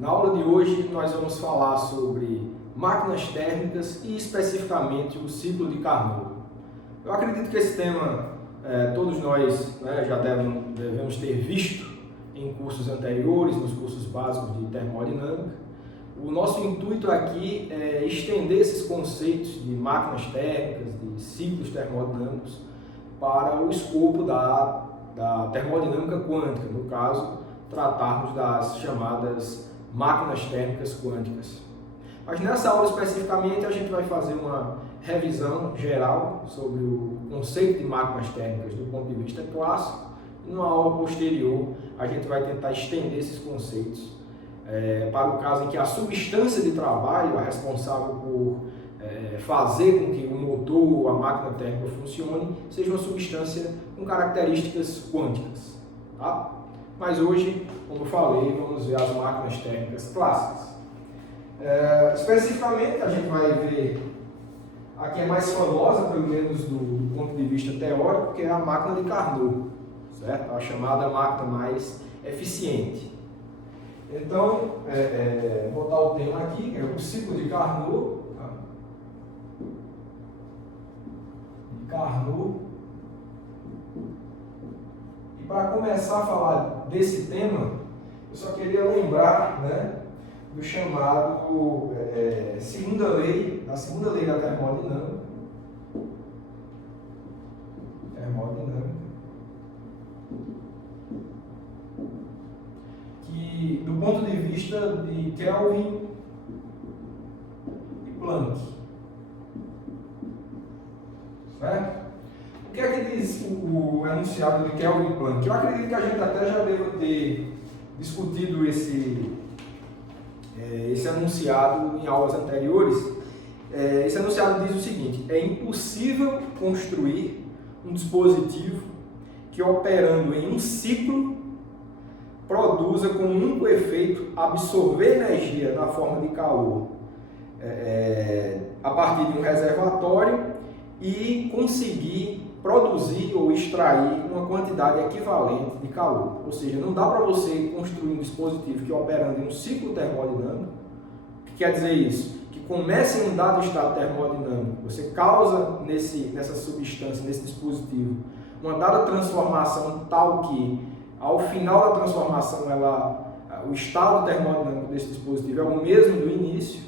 Na aula de hoje nós vamos falar sobre máquinas térmicas e especificamente o ciclo de Carnot. Eu acredito que esse tema todos nós já devemos ter visto em cursos anteriores, nos cursos básicos de termodinâmica. O nosso intuito aqui é estender esses conceitos de máquinas térmicas, de ciclos termodinâmicos, para o escopo da termodinâmica quântica, no caso, tratarmos das chamadas máquinas térmicas quânticas. Mas nessa aula especificamente a gente vai fazer uma revisão geral sobre o conceito de máquinas térmicas do ponto de vista clássico, e numa aula posterior a gente vai tentar estender esses conceitos para o caso em que a substância de trabalho, a responsável por fazer com que o motor ou a máquina térmica funcione, seja uma substância com características quânticas. Tá? Mas hoje, como eu falei, vamos ver as máquinas térmicas clássicas. Especificamente, a gente vai ver a que é mais famosa, pelo menos do ponto de vista teórico, que é a máquina de Carnot, certo? A chamada máquina mais eficiente. Então, vou botar o tema aqui, que é o ciclo de Carnot. Tá? De Carnot. E para começar a falar desse tema, eu só queria lembrar, do chamado segunda lei da termodinâmica. Que, do ponto de vista de Kelvin e Planck. Certo? O que é que diz o enunciado de Kelvin e Planck? Eu acredito que a gente até já deva ter discutido esse enunciado em aulas anteriores. Esse enunciado diz o seguinte: é impossível construir um dispositivo que, operando em um ciclo, produza com um único efeito absorver energia na forma de calor a partir de um reservatório e conseguir produzir ou extrair uma quantidade equivalente de calor. Ou seja, não dá para você construir um dispositivo que, operando em um ciclo termodinâmico, o que quer dizer isso? Que comece em um dado estado termodinâmico, você causa nessa substância, nesse dispositivo, uma dada transformação tal que, ao final da transformação, o estado termodinâmico desse dispositivo é o mesmo do início,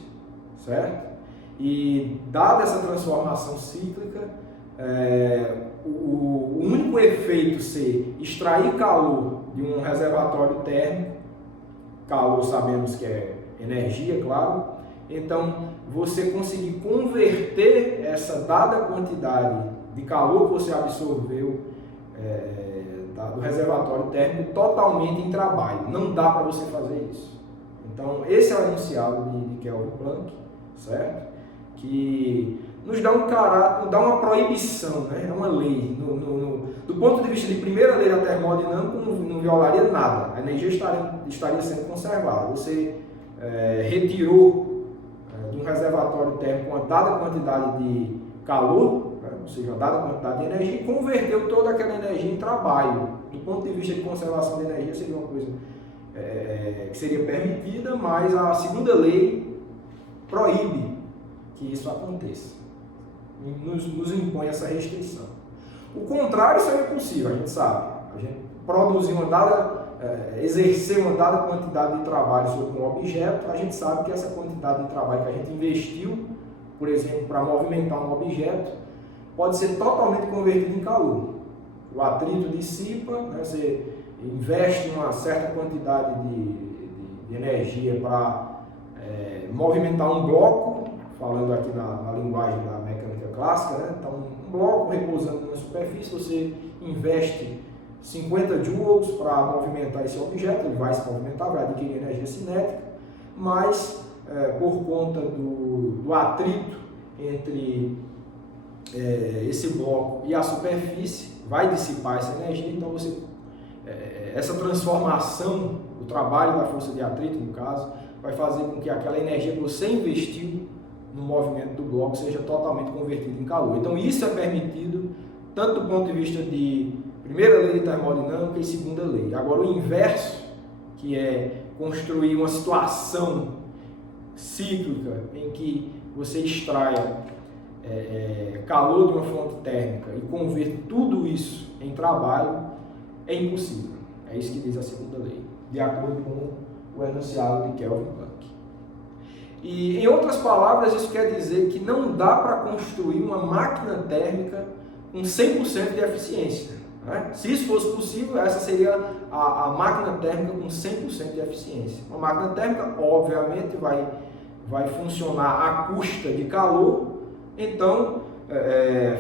certo? E, dada essa transformação cíclica, o único efeito ser extrair calor de um reservatório térmico, calor sabemos que é energia, claro, então você conseguir converter essa dada quantidade de calor que você absorveu do reservatório térmico totalmente em trabalho. Não dá para você fazer isso. Então esse é o enunciado de Kelvin e Planck, certo? Que nos dá um caráter, dá uma proibição, é uma lei. Do ponto de vista de primeira lei da termodinâmica, não violaria nada, a energia estaria sendo conservada. Você retirou de um reservatório térmico uma dada quantidade de calor, ou seja, uma dada quantidade de energia, e converteu toda aquela energia em trabalho. Do ponto de vista de conservação de energia, seria uma coisa que seria permitida, mas a segunda lei proíbe que isso aconteça. Nos impõe essa restrição. O contrário seria impossível, a gente sabe. A gente produzir exercer uma dada quantidade de trabalho sobre um objeto, a gente sabe que essa quantidade de trabalho que a gente investiu, por exemplo, para movimentar um objeto, pode ser totalmente convertido em calor. O atrito dissipa, você investe uma certa quantidade de energia para movimentar um bloco, falando aqui na linguagem da mecânica clássica, Então, um bloco repousando na superfície, você investe 50 joules para movimentar esse objeto, ele vai se movimentar, vai adquirir energia cinética, mas por conta do atrito entre esse bloco e a superfície, vai dissipar essa energia, então essa transformação, o trabalho da força de atrito, no caso, vai fazer com que aquela energia que você investiu no movimento do bloco seja totalmente convertida em calor. Então isso é permitido tanto do ponto de vista de primeira lei de termodinâmica e segunda lei. Agora o inverso, que é construir uma situação cíclica em que você extraia calor de uma fonte térmica e converter tudo isso em trabalho, é impossível. É isso que diz a segunda lei, de acordo com o enunciado de Kelvin Planck. E, em outras palavras, isso quer dizer que não dá para construir uma máquina térmica com 100% de eficiência. Né? Se isso fosse possível, essa seria a máquina térmica com 100% de eficiência. Uma máquina térmica, obviamente, vai funcionar à custa de calor. Então,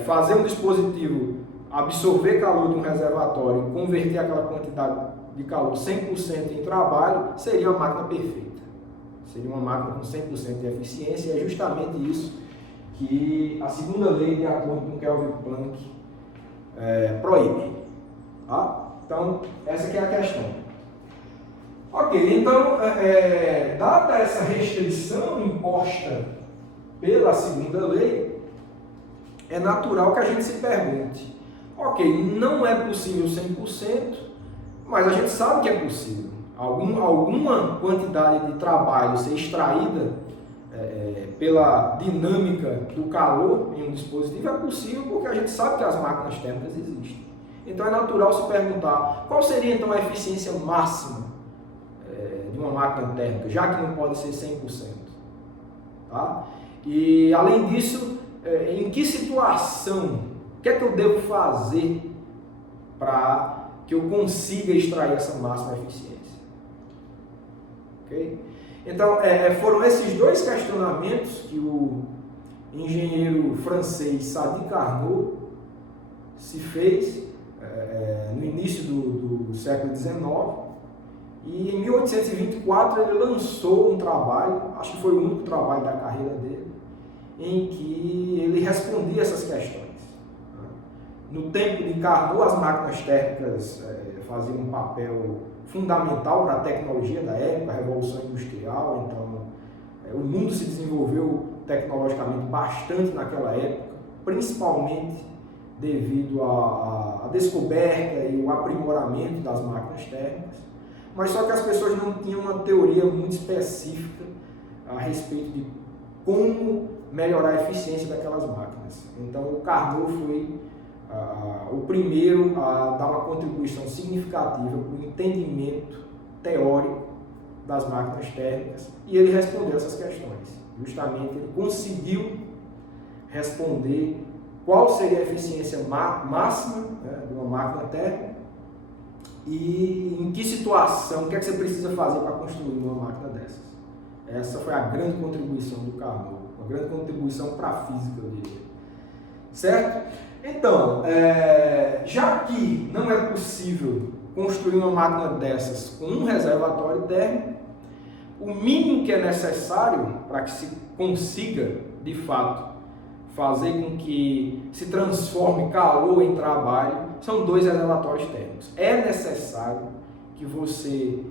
fazer um dispositivo absorver calor de um reservatório e converter aquela quantidade de calor 100% em trabalho seria uma máquina perfeita. Seria uma máquina com 100% de eficiência, e é justamente isso que a segunda lei, de acordo com Kelvin Planck, proíbe. Tá? Então, essa que é a questão. Ok, então, dada essa restrição imposta pela segunda lei, é natural que a gente se pergunte, ok, não é possível 100%, mas a gente sabe que é possível. Alguma quantidade de trabalho ser extraída pela dinâmica do calor em um dispositivo é possível, porque a gente sabe que as máquinas térmicas existem. Então é natural se perguntar qual seria então a eficiência máxima de uma máquina térmica, já que não pode ser 100%. Tá? E além disso, em que situação, o que é que eu devo fazer para que eu consiga extrair essa máxima eficiência? Okay? Então, foram esses dois questionamentos que o engenheiro francês Sadi Carnot se fez no início do século XIX, e em 1824 ele lançou um trabalho, acho que foi o único trabalho da carreira dele, em que ele respondia essas questões. No tempo de Carnot, as máquinas térmicas faziam um papel fundamental para a tecnologia da época, a Revolução Industrial. Então, o mundo se desenvolveu tecnologicamente bastante naquela época, principalmente devido à descoberta e o aprimoramento das máquinas térmicas. Mas só que as pessoas não tinham uma teoria muito específica a respeito de como melhorar a eficiência daquelas máquinas. Então, o Carnot foi o primeiro a dar uma contribuição significativa para o entendimento teórico das máquinas térmicas, e ele respondeu essas questões. Justamente ele conseguiu responder qual seria a eficiência máxima, né, de uma máquina térmica e em que situação, o que é que você precisa fazer para construir uma máquina dessas. Essa foi a grande contribuição do Carnot, uma grande contribuição para a física, eu diria. Certo? Então, já que não é possível construir uma máquina dessas com um reservatório térmico, o mínimo que é necessário para que se consiga, de fato, fazer com que se transforme calor em trabalho, são 2 reservatórios térmicos. É necessário que você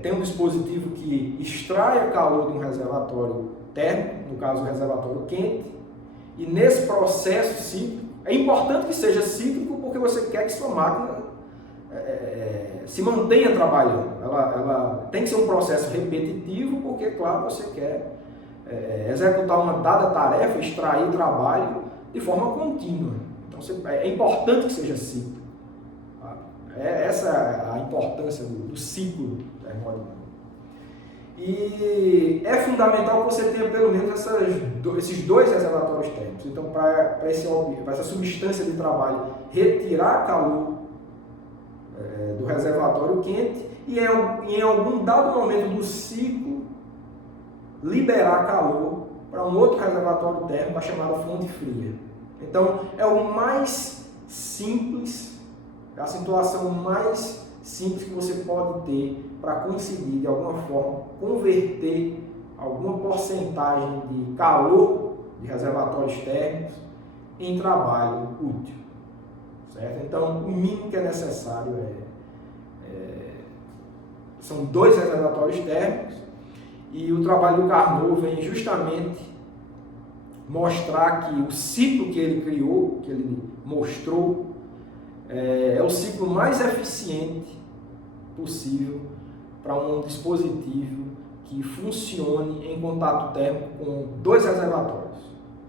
tenha um dispositivo que extraia calor de um reservatório térmico, no caso o reservatório quente, e nesse processo cíclico, é importante que seja cíclico, porque você quer que sua máquina se mantenha trabalhando. Ela tem que ser um processo repetitivo, porque, claro, você quer executar uma dada tarefa, extrair trabalho de forma contínua. Então, é importante que seja cíclico. Tá? Essa é a importância do ciclo termodinâmico. E é fundamental que você tenha pelo menos esses 2 reservatórios térmicos. Então, para essa substância de trabalho retirar calor do reservatório quente e em algum dado momento do ciclo liberar calor para um outro reservatório térmico, a chamada fonte fria. Então, é o mais simples, é a situação mais simples que você pode ter para conseguir, de alguma forma, converter alguma porcentagem de calor de reservatórios térmicos em trabalho útil. Certo? Então, o mínimo que é necessário são 2 reservatórios térmicos, e o trabalho do Carnot vem justamente mostrar que o ciclo que ele criou, que ele mostrou, é o ciclo mais eficiente possível para um dispositivo que funcione em contato térmico com 2 reservatórios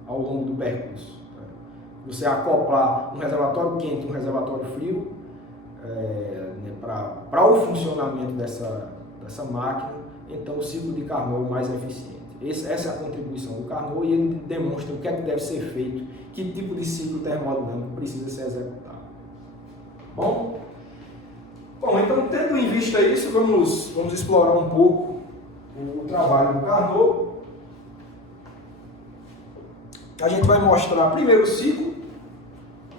ao longo do percurso. Você acoplar um reservatório quente e um reservatório frio para o funcionamento dessa máquina, então o ciclo de Carnot é mais eficiente. Essa é a contribuição do Carnot e ele demonstra o que é que deve ser feito, que tipo de ciclo termodinâmico precisa ser executado. Bom, então tendo em vista isso, vamos explorar um pouco o trabalho do Carnot. A gente vai mostrar primeiro o ciclo,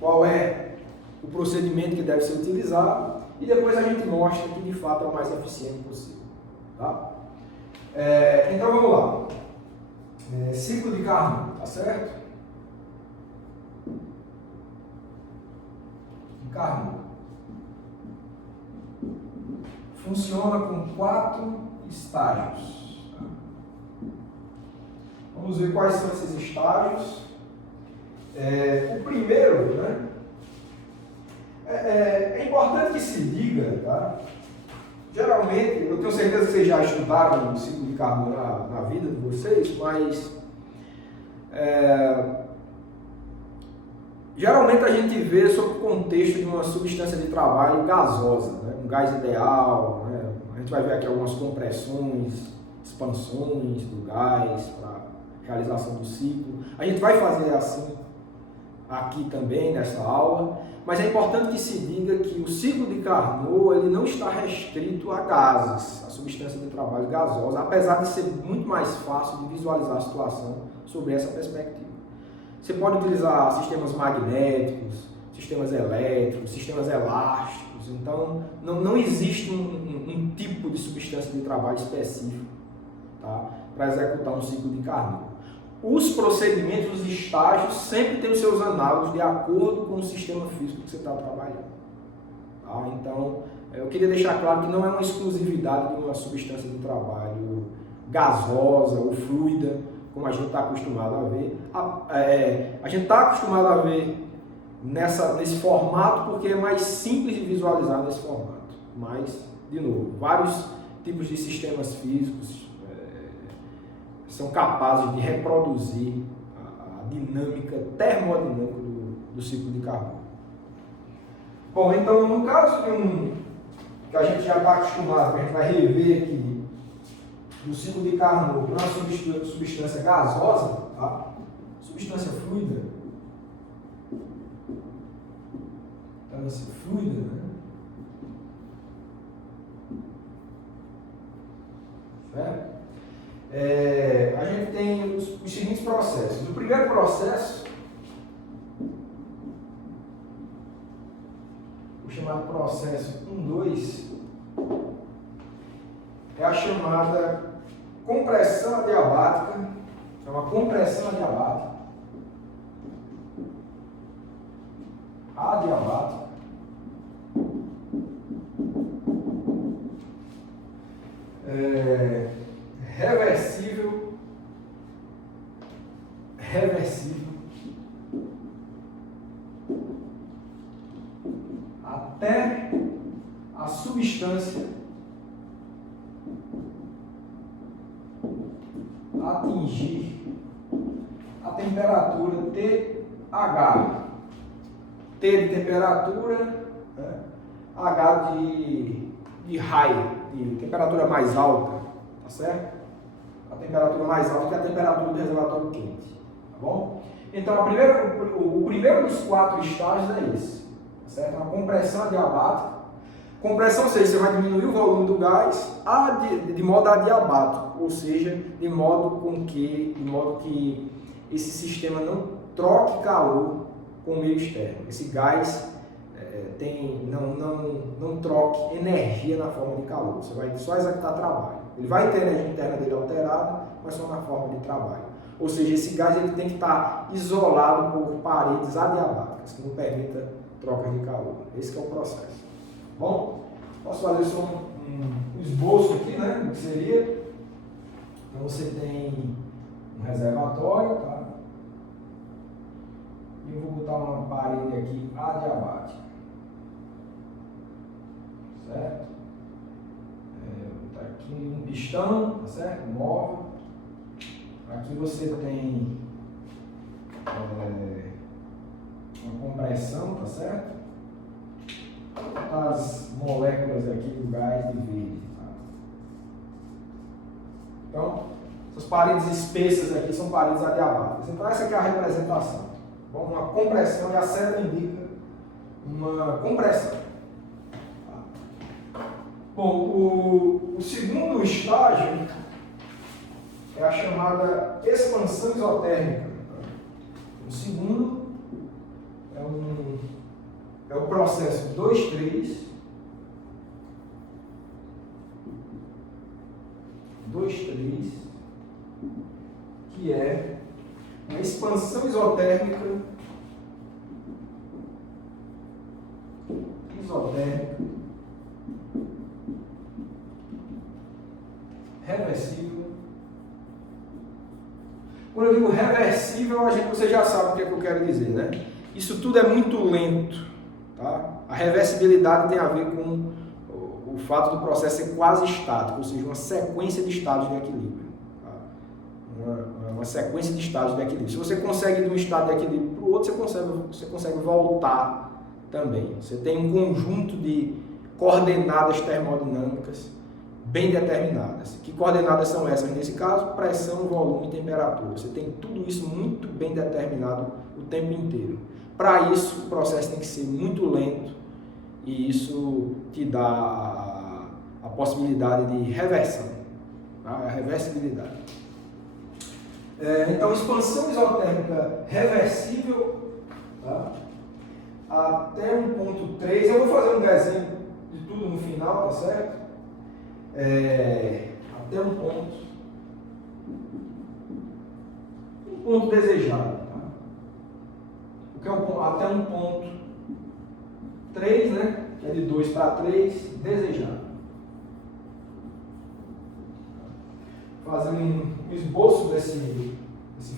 qual é o procedimento que deve ser utilizado, e depois a gente mostra que de fato é o mais eficiente possível. Tá? Então vamos lá. Ciclo de Carnot, tá certo? Carnot funciona com 4 estágios. Tá? Vamos ver quais são esses estágios. O primeiro, né? É importante que se diga, tá? Geralmente, eu tenho certeza que vocês já estudaram o ciclo de Carnot na vida de vocês, mas geralmente a gente vê sob o contexto de uma substância de trabalho gasosa, né? Um gás ideal, né? A gente vai ver aqui algumas compressões, expansões do gás para realização do ciclo. A gente vai fazer assim aqui também nessa aula, mas é importante que se diga que o ciclo de Carnot ele não está restrito a gases, a substância de trabalho gasosa, apesar de ser muito mais fácil de visualizar a situação sob essa perspectiva. Você pode utilizar sistemas magnéticos, sistemas elétricos, sistemas elásticos, então não existe um tipo de substância de trabalho específico, tá, para executar um ciclo de Carnot. Os procedimentos, os estágios, sempre têm os seus análogos de acordo com o sistema físico que você está trabalhando. Tá? Então, eu queria deixar claro que não é uma exclusividade de uma substância de trabalho gasosa ou fluida, como a gente está acostumado a ver. A gente está acostumado a ver nesse formato porque é mais simples de visualizar nesse formato. Mas, de novo, vários tipos de sistemas físicos são capazes de reproduzir a dinâmica termodinâmica do ciclo de Carnot. Bom, então no caso que a gente já está acostumado, que a gente vai rever aqui, do ciclo de Carnot para uma substância gasosa, tá? Substância fluida, né? Certo? A gente tem os seguintes processos. O primeiro processo, o chamado processo 1,2, é a chamada compressão adiabática. É uma compressão adiabática. Reversível até a substância atingir a temperatura TH. T de temperatura, né? H de high, de temperatura mais alta, tá certo? A temperatura mais alta que é a temperatura do reservatório quente, tá bom? Então, o primeiro dos 4 estágios é esse, tá certo? Uma compressão adiabática. Compressão, ou seja, você vai diminuir o volume do gás de modo adiabático, ou seja, de modo que esse sistema não troque calor com o meio externo. Esse gás não troque energia na forma de calor. Você vai só executar trabalho. Ele vai ter a energia interna dele alterada, mas só na forma de trabalho. Ou seja, esse gás ele tem que estar isolado por paredes adiabáticas, que não permita trocas de calor. Esse que é o processo. Bom, posso fazer só um esboço aqui, né? O que seria? Então você tem um reservatório, tá? E eu vou botar uma parede aqui adiabática. Certo? aqui um pistão, tá certo? Móvel. Aqui você tem uma compressão, tá certo? As moléculas aqui do gás de verde. Tá? Então, essas paredes espessas aqui são paredes adiabáticas. Então, essa aqui é a representação. Bom, uma compressão, e a seta indica uma compressão. Tá? Bom, o segundo estágio é a chamada expansão isotérmica. O segundo é o processo 2,3, 2,3, que é a expansão isotérmica reversível. Quando eu digo reversível, você já sabe o que é que eu quero dizer, né? Isso tudo é muito lento, tá? A reversibilidade tem a ver com o fato do processo ser quase estático, ou seja, uma sequência de estados de equilíbrio. Tá? Uma sequência de estados de equilíbrio. Se você consegue ir de um estado de equilíbrio para o outro, você consegue voltar também. Você tem um conjunto de coordenadas termodinâmicas bem determinadas. Que coordenadas são essas nesse caso? Pressão, volume e temperatura. Você tem tudo isso muito bem determinado o tempo inteiro. Para isso, o processo tem que ser muito lento e isso te dá a possibilidade de reversão, tá? A reversibilidade. Então, expansão isotérmica reversível, tá? Até 1.3, eu vou fazer um desenho de tudo no final, tá certo? Até um ponto desejado, tá? O que é até um ponto 3, né? Que é de 2 para 3, desejado. Fazendo um esboço desse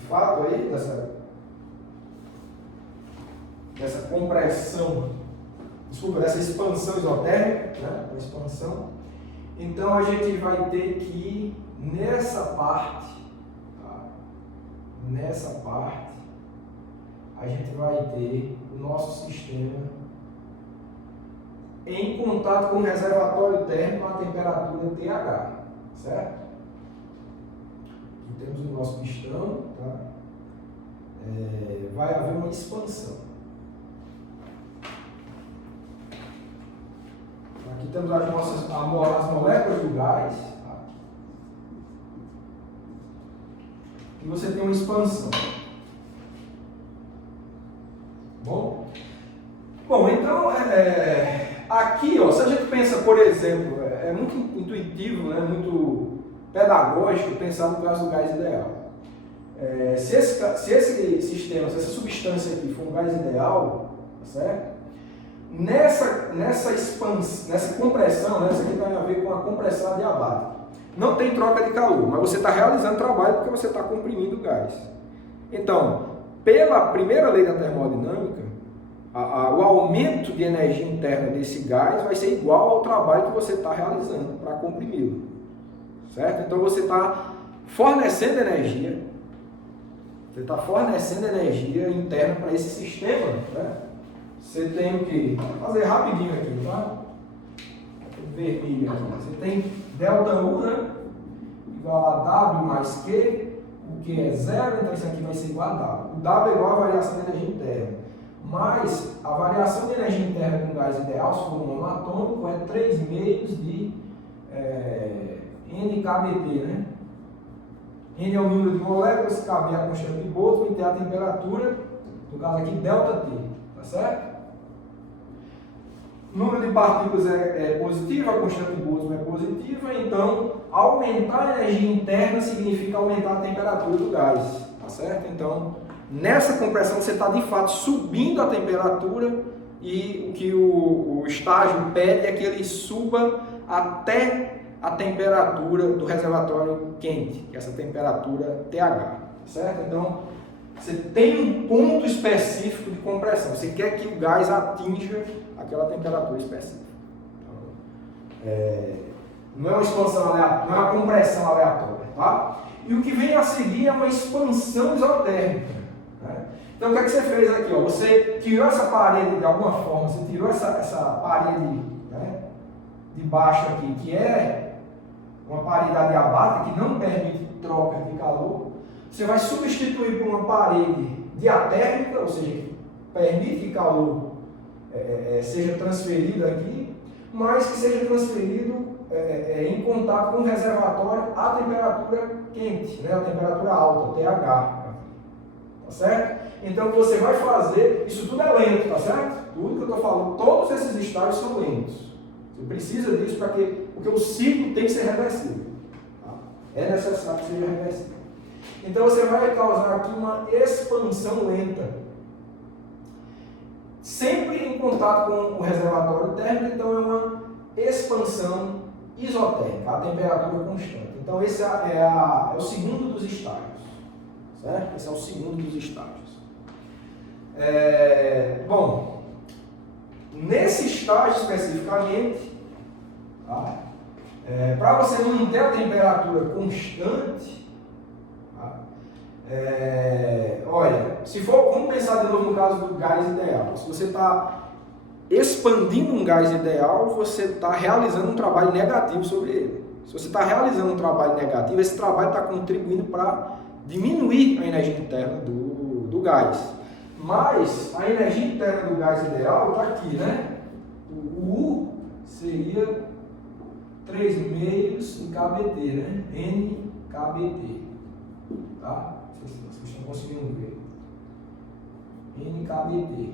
fato aí, dessa compressão, desculpa, dessa expansão isotérmica, né? A expansão. Então a gente vai ter que ir nessa parte, tá? Nessa parte, a gente vai ter o nosso sistema em contato com o reservatório térmico a temperatura TH, certo? Aqui temos o nosso pistão, tá? Vai haver uma expansão. Aqui temos as moléculas do gás, tá? E você tem uma expansão. Bom, então, aqui, ó, se a gente pensa, por exemplo, é muito intuitivo, né, muito pedagógico pensar no caso do gás ideal. Se esse sistema, se essa substância aqui for um gás ideal, tá certo? Nessa expansão, nessa compressão, né, isso aqui tem a ver com a compressão adiabática. Não tem troca de calor, mas você está realizando trabalho porque você está comprimindo o gás. Então, pela primeira lei da termodinâmica, o aumento de energia interna desse gás vai ser igual ao trabalho que você está realizando para comprimi-lo. Certo? Então você está fornecendo energia, interna para esse sistema, né? Você tem o que? Vou fazer rapidinho aqui, tá? Vermelho aqui. Você tem ΔU, né? Igual a W mais Q, o Q é 0, então isso aqui vai ser igual a W. O W é igual a variação de energia interna. Mas a variação de energia interna de um gás ideal, se for um monatômico, é 3 meios de NKBT, né? N é o número de moléculas, KB é a constante de Boltzmann e T é a temperatura, no caso aqui, ΔT, tá certo? O número de partículas é positivo, a constante de Boltzmann é positiva, então aumentar a energia interna significa aumentar a temperatura do gás, tá certo? Então, nessa compressão você está de fato subindo a temperatura e o que o estágio pede é que ele suba até a temperatura do reservatório quente, que é essa temperatura TH, certo? Então, você tem um ponto específico de compressão, você quer que o gás atinja aquela temperatura específica. Então, Não é uma expansão aleatória, não é uma compressão aleatória, tá? E o que vem a seguir é uma expansão isotérmica, né? Então o que é que você fez aqui? Ó? Você tirou essa parede de alguma forma, você tirou essa parede, né, de baixo aqui, que é uma parede adiabática que não permite troca de calor. Você vai substituir por uma parede diatérmica, ou seja, que permite que calor seja transferido aqui, mas que seja transferido em contato com o reservatório a temperatura quente, né, a temperatura alta, TH. Tá certo? Então o que você vai fazer, isso tudo é lento, tá certo? Tudo que eu estou falando, todos esses estágios são lentos. Você precisa disso porque o ciclo tem que ser reversível. Tá? É necessário que seja reversível. Então você vai causar aqui uma expansão lenta. Sempre em contato com o reservatório térmico, então é uma expansão isotérmica, a temperatura constante. Então esse é o segundo dos estágios. Certo? Esse é o segundo dos estágios. Bom, nesse estágio especificamente, tá? Para você manter a temperatura constante, tá? Olha, vamos pensar de novo no caso do gás ideal. Se você está expandindo um gás ideal, você está realizando um trabalho negativo sobre ele. Se você está realizando um trabalho negativo, esse trabalho está contribuindo para diminuir a energia interna do gás. Mas a energia interna do gás ideal está aqui, né? O U seria 3,5 em kBT, né? NKBT. Tá? Vocês estão conseguindo ver. NKBT.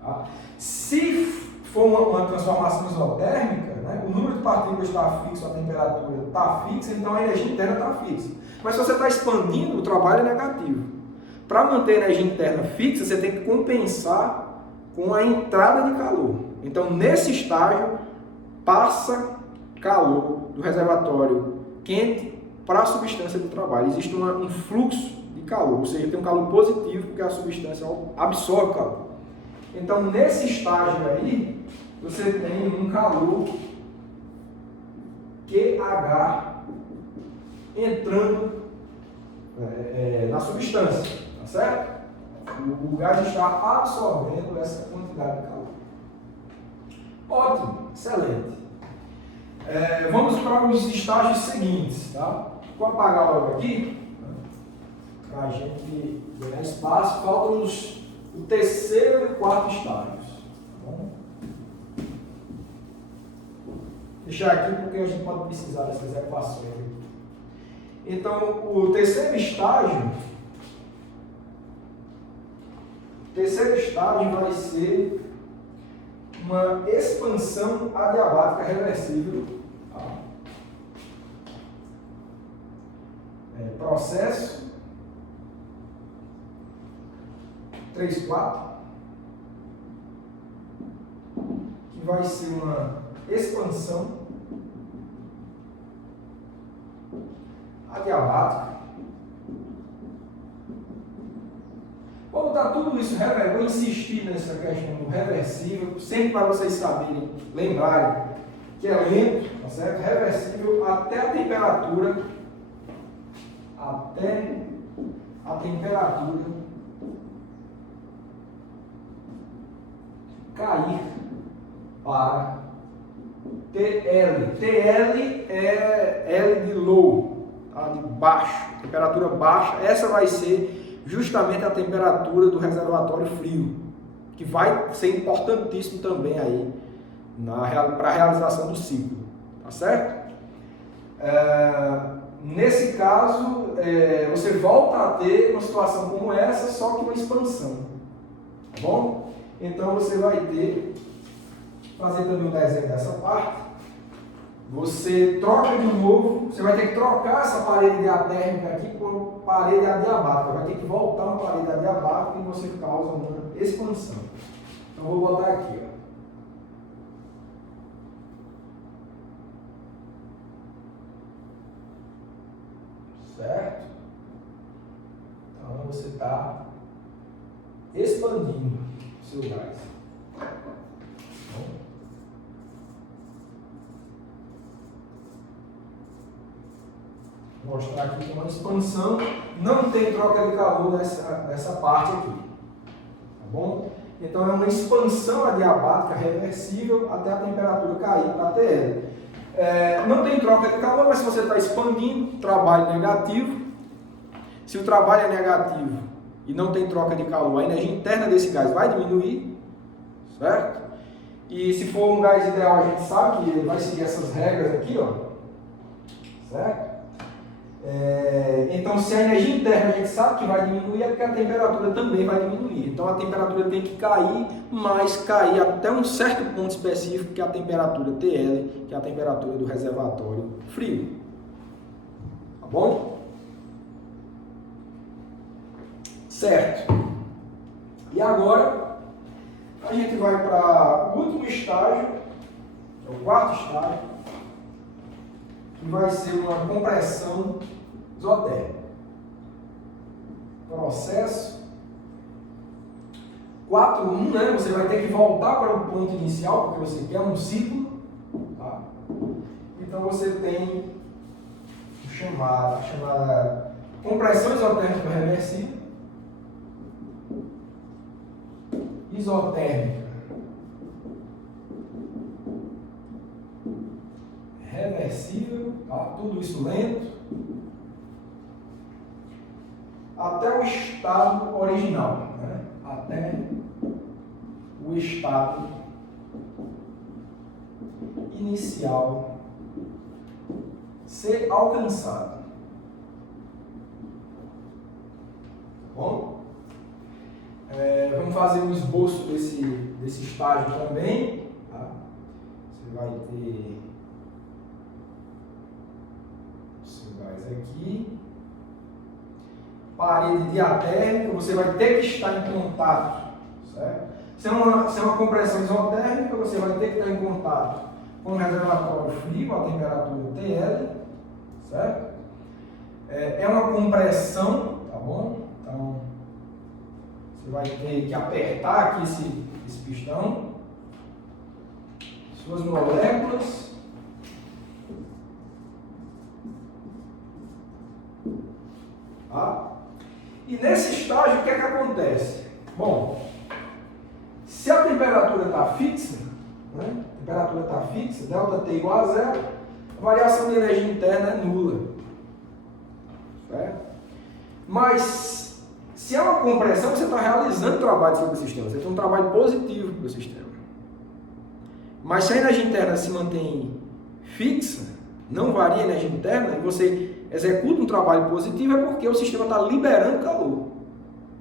Tá? Se for uma transformação isotérmica, né? O número de partículas está fixo, a temperatura está fixa, então a energia interna está fixa. Mas se você está expandindo, o trabalho é negativo. Para manter a energia interna fixa, você tem que compensar com a entrada de calor. Então, nesse estágio, passa calor do reservatório quente para a substância do trabalho. Existe um fluxo de calor, ou seja, tem um calor positivo porque a substância absorve calor. Então, nesse estágio aí, você tem um calor QH entrando na substância, tá certo? O gás está absorvendo essa quantidade de calor. Ótimo, excelente. Vamos para os estágios seguintes, tá? Vou apagar logo aqui, para a gente ganhar espaço. Faltam o terceiro e quarto estágios. Tá bom? Deixar aqui porque a gente pode precisar dessas equações aqui. Então, o terceiro estágio vai ser uma expansão adiabática reversível. Tá? Processo 3,4, que vai ser uma expansão adiabática. Vou botar tudo isso, vou insistir nessa questão do reversível, sempre para vocês saberem, lembrarem que é lento, tá certo? Reversível até a temperatura cair para TL. TL é L de low, tá? De baixo, temperatura baixa. Essa vai ser justamente a temperatura do reservatório frio, que vai ser importantíssimo também aí para a realização do ciclo, tá certo? Nesse caso, você volta a ter uma situação como essa, só que uma expansão, tá bom? Então você vai fazer também um desenho dessa parte. Você troca de novo, você vai ter que trocar essa parede diatérmica aqui por parede adiabática. Vai ter que voltar uma parede adiabática e você causa uma expansão. Então vou botar aqui, ó. Certo? Então você está expandindo o seu gás. Vou mostrar aqui que é uma expansão, não tem troca de calor nessa parte aqui, tá bom? Então é uma expansão adiabática reversível até a temperatura cair para TL. Não tem troca de calor, mas se você está expandindo, trabalho negativo. Se o trabalho é negativo e não tem troca de calor, a energia interna desse gás vai diminuir, certo? E se for um gás ideal, a gente sabe que ele vai seguir essas regras aqui, ó, certo? Então, se a energia interna a gente sabe que vai diminuir, é porque a temperatura também vai diminuir. Então, a temperatura tem que cair, mas cair até um certo ponto específico, que é a temperatura TL, que é a temperatura do reservatório frio. Tá bom? Certo. E agora, a gente vai para o último estágio, é o quarto estágio, que vai ser uma compressão isotérmica. Processo 4.1, né? Você vai ter que voltar para o ponto inicial, porque você quer um ciclo, tá? Então você tem chamada compressão isotérmica reversível, isotérmica reversível, tá? Tudo isso lento, até o estado original, né? Até o estado inicial ser alcançado. Bom? Vamos fazer um esboço desse estágio também. Tá? Você vai ter esse gás aqui. Parede diatérmica, você vai ter que estar em contato, certo? Se é uma compressão isotérmica, você vai ter que estar em contato com o reservatório frio, a temperatura TL, certo? É uma compressão, tá bom? Então, você vai ter que apertar aqui esse pistão, suas moléculas, tá? E nesse estágio, o que é que acontece? Bom, se a temperatura está fixa, né? A temperatura está fixa, ΔT igual a zero, a variação de energia interna é nula. Certo? Mas, se é uma compressão, você está realizando trabalho sobre o sistema, você tem um trabalho positivo para o sistema. Mas se a energia interna se mantém fixa, não varia a energia interna, e você executa um trabalho positivo, é porque o sistema está liberando calor.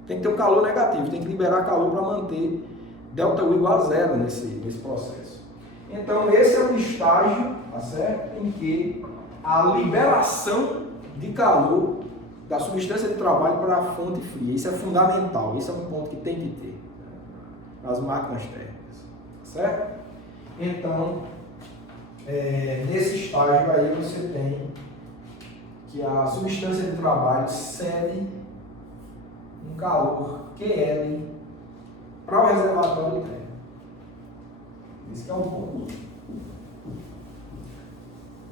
Tem que ter um calor negativo, tem que liberar calor para manter ΔU igual a zero nesse processo. Então, esse é um estágio, tá certo? Em que a liberação de calor da substância de trabalho para a fonte fria. Isso é fundamental, isso é um ponto que tem que ter nas máquinas térmicas, certo? Então, nesse estágio aí você tem que a substância de trabalho cede um calor QL para o reservatório térmico. Esse que é o ponto.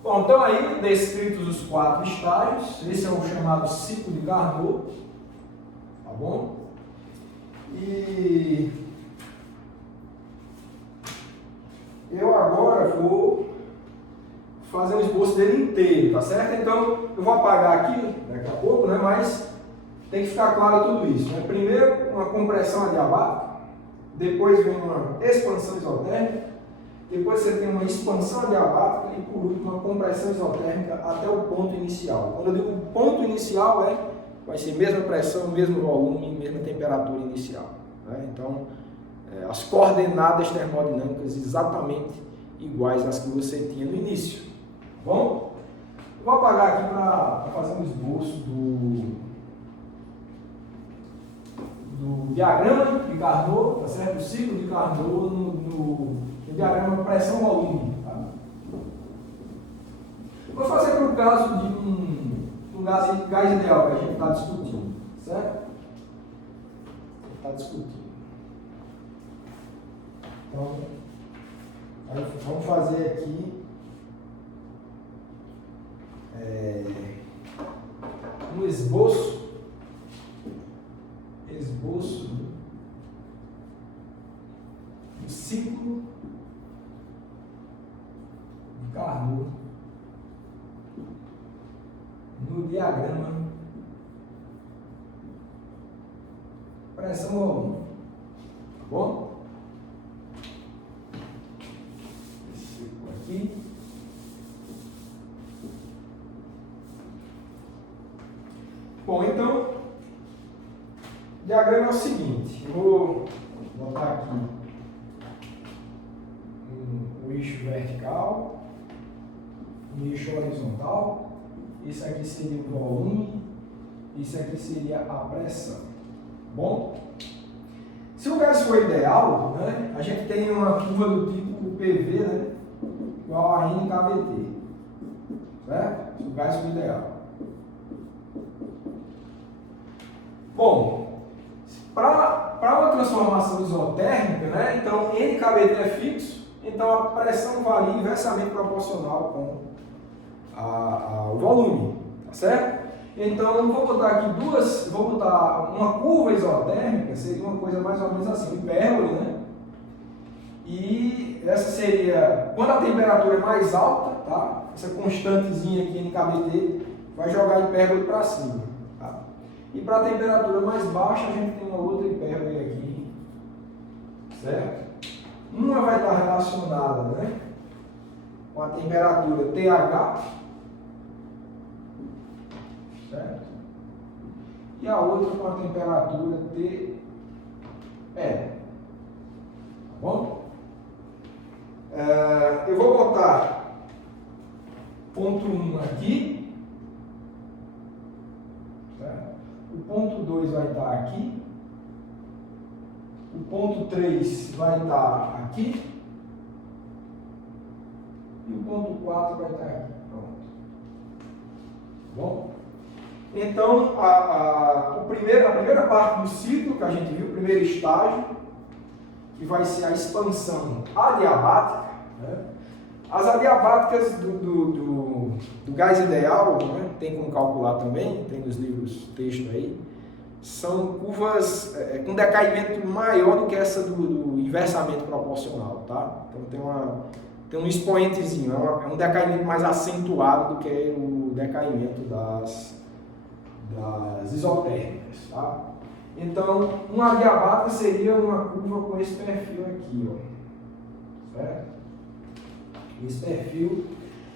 Bom, então aí descritos os 4 estágios, esse é o chamado ciclo de Carnot, tá bom? E eu agora vou fazer um esboço dele inteiro, tá certo? Então, eu vou apagar aqui daqui a pouco, né? Mas tem que ficar claro tudo isso, né? Primeiro, uma compressão adiabática, depois vem uma expansão isotérmica, depois você tem uma expansão adiabática e, por último, uma compressão isotérmica até o ponto inicial. Quando eu digo ponto inicial, vai ser mesma pressão, mesmo volume, mesma temperatura inicial, né? Então, as coordenadas termodinâmicas exatamente iguais às que você tinha no início. Bom, eu vou apagar aqui para fazer um esboço do diagrama de Carnot, tá certo? O ciclo de Carnot no diagrama pressão-volume. Tá? Vou fazer para o caso de um gás ideal que a gente está discutindo, certo? Está discutindo. Então, aí vamos fazer aqui no esboço do ciclo de Carnot no diagrama pressão-volume, tá bom? Esse ciclo aqui. Bom, então, o diagrama é o seguinte, eu vou botar aqui o eixo vertical, o eixo horizontal, isso aqui seria o volume, isso aqui seria a pressão. Bom, se o gás for ideal, né, a gente tem uma curva do tipo PV, né, igual a N kVt, certo? Se o gás for ideal. Bom, para uma transformação isotérmica, né, então N kVt é fixo, então a pressão varia inversamente proporcional com o volume, tá certo? Então eu vou botar aqui vou botar uma curva isotérmica, seria uma coisa mais ou menos assim, hipérbole, né? E essa seria, quando a temperatura é mais alta, tá? Essa constantezinha aqui N kVt vai jogar a hipérbole para cima, tá? E para a temperatura mais baixa a gente tem uma outra hipérbole aqui, certo? Uma vai estar relacionada, né, com a temperatura TH, certo? E a outra com a temperatura TL, tá bom? Eu vou botar ponto 1 aqui, certo? O ponto 2 vai estar aqui, o ponto 3 vai estar aqui, e o ponto 4 vai estar aqui. Pronto. Bom? Então, a primeira parte do ciclo que a gente viu, o primeiro estágio, que vai ser a expansão adiabática, né? As adiabáticas do gás ideal, né? Tem como calcular também, tem nos livros texto aí, são curvas com decaimento maior do que essa do inversamente proporcional, tá? Então tem um expoentezinho, é um decaimento mais acentuado do que o decaimento das isotérmicas, tá? Então, uma adiabática seria uma curva com esse perfil aqui, ó, certo? Esse perfil,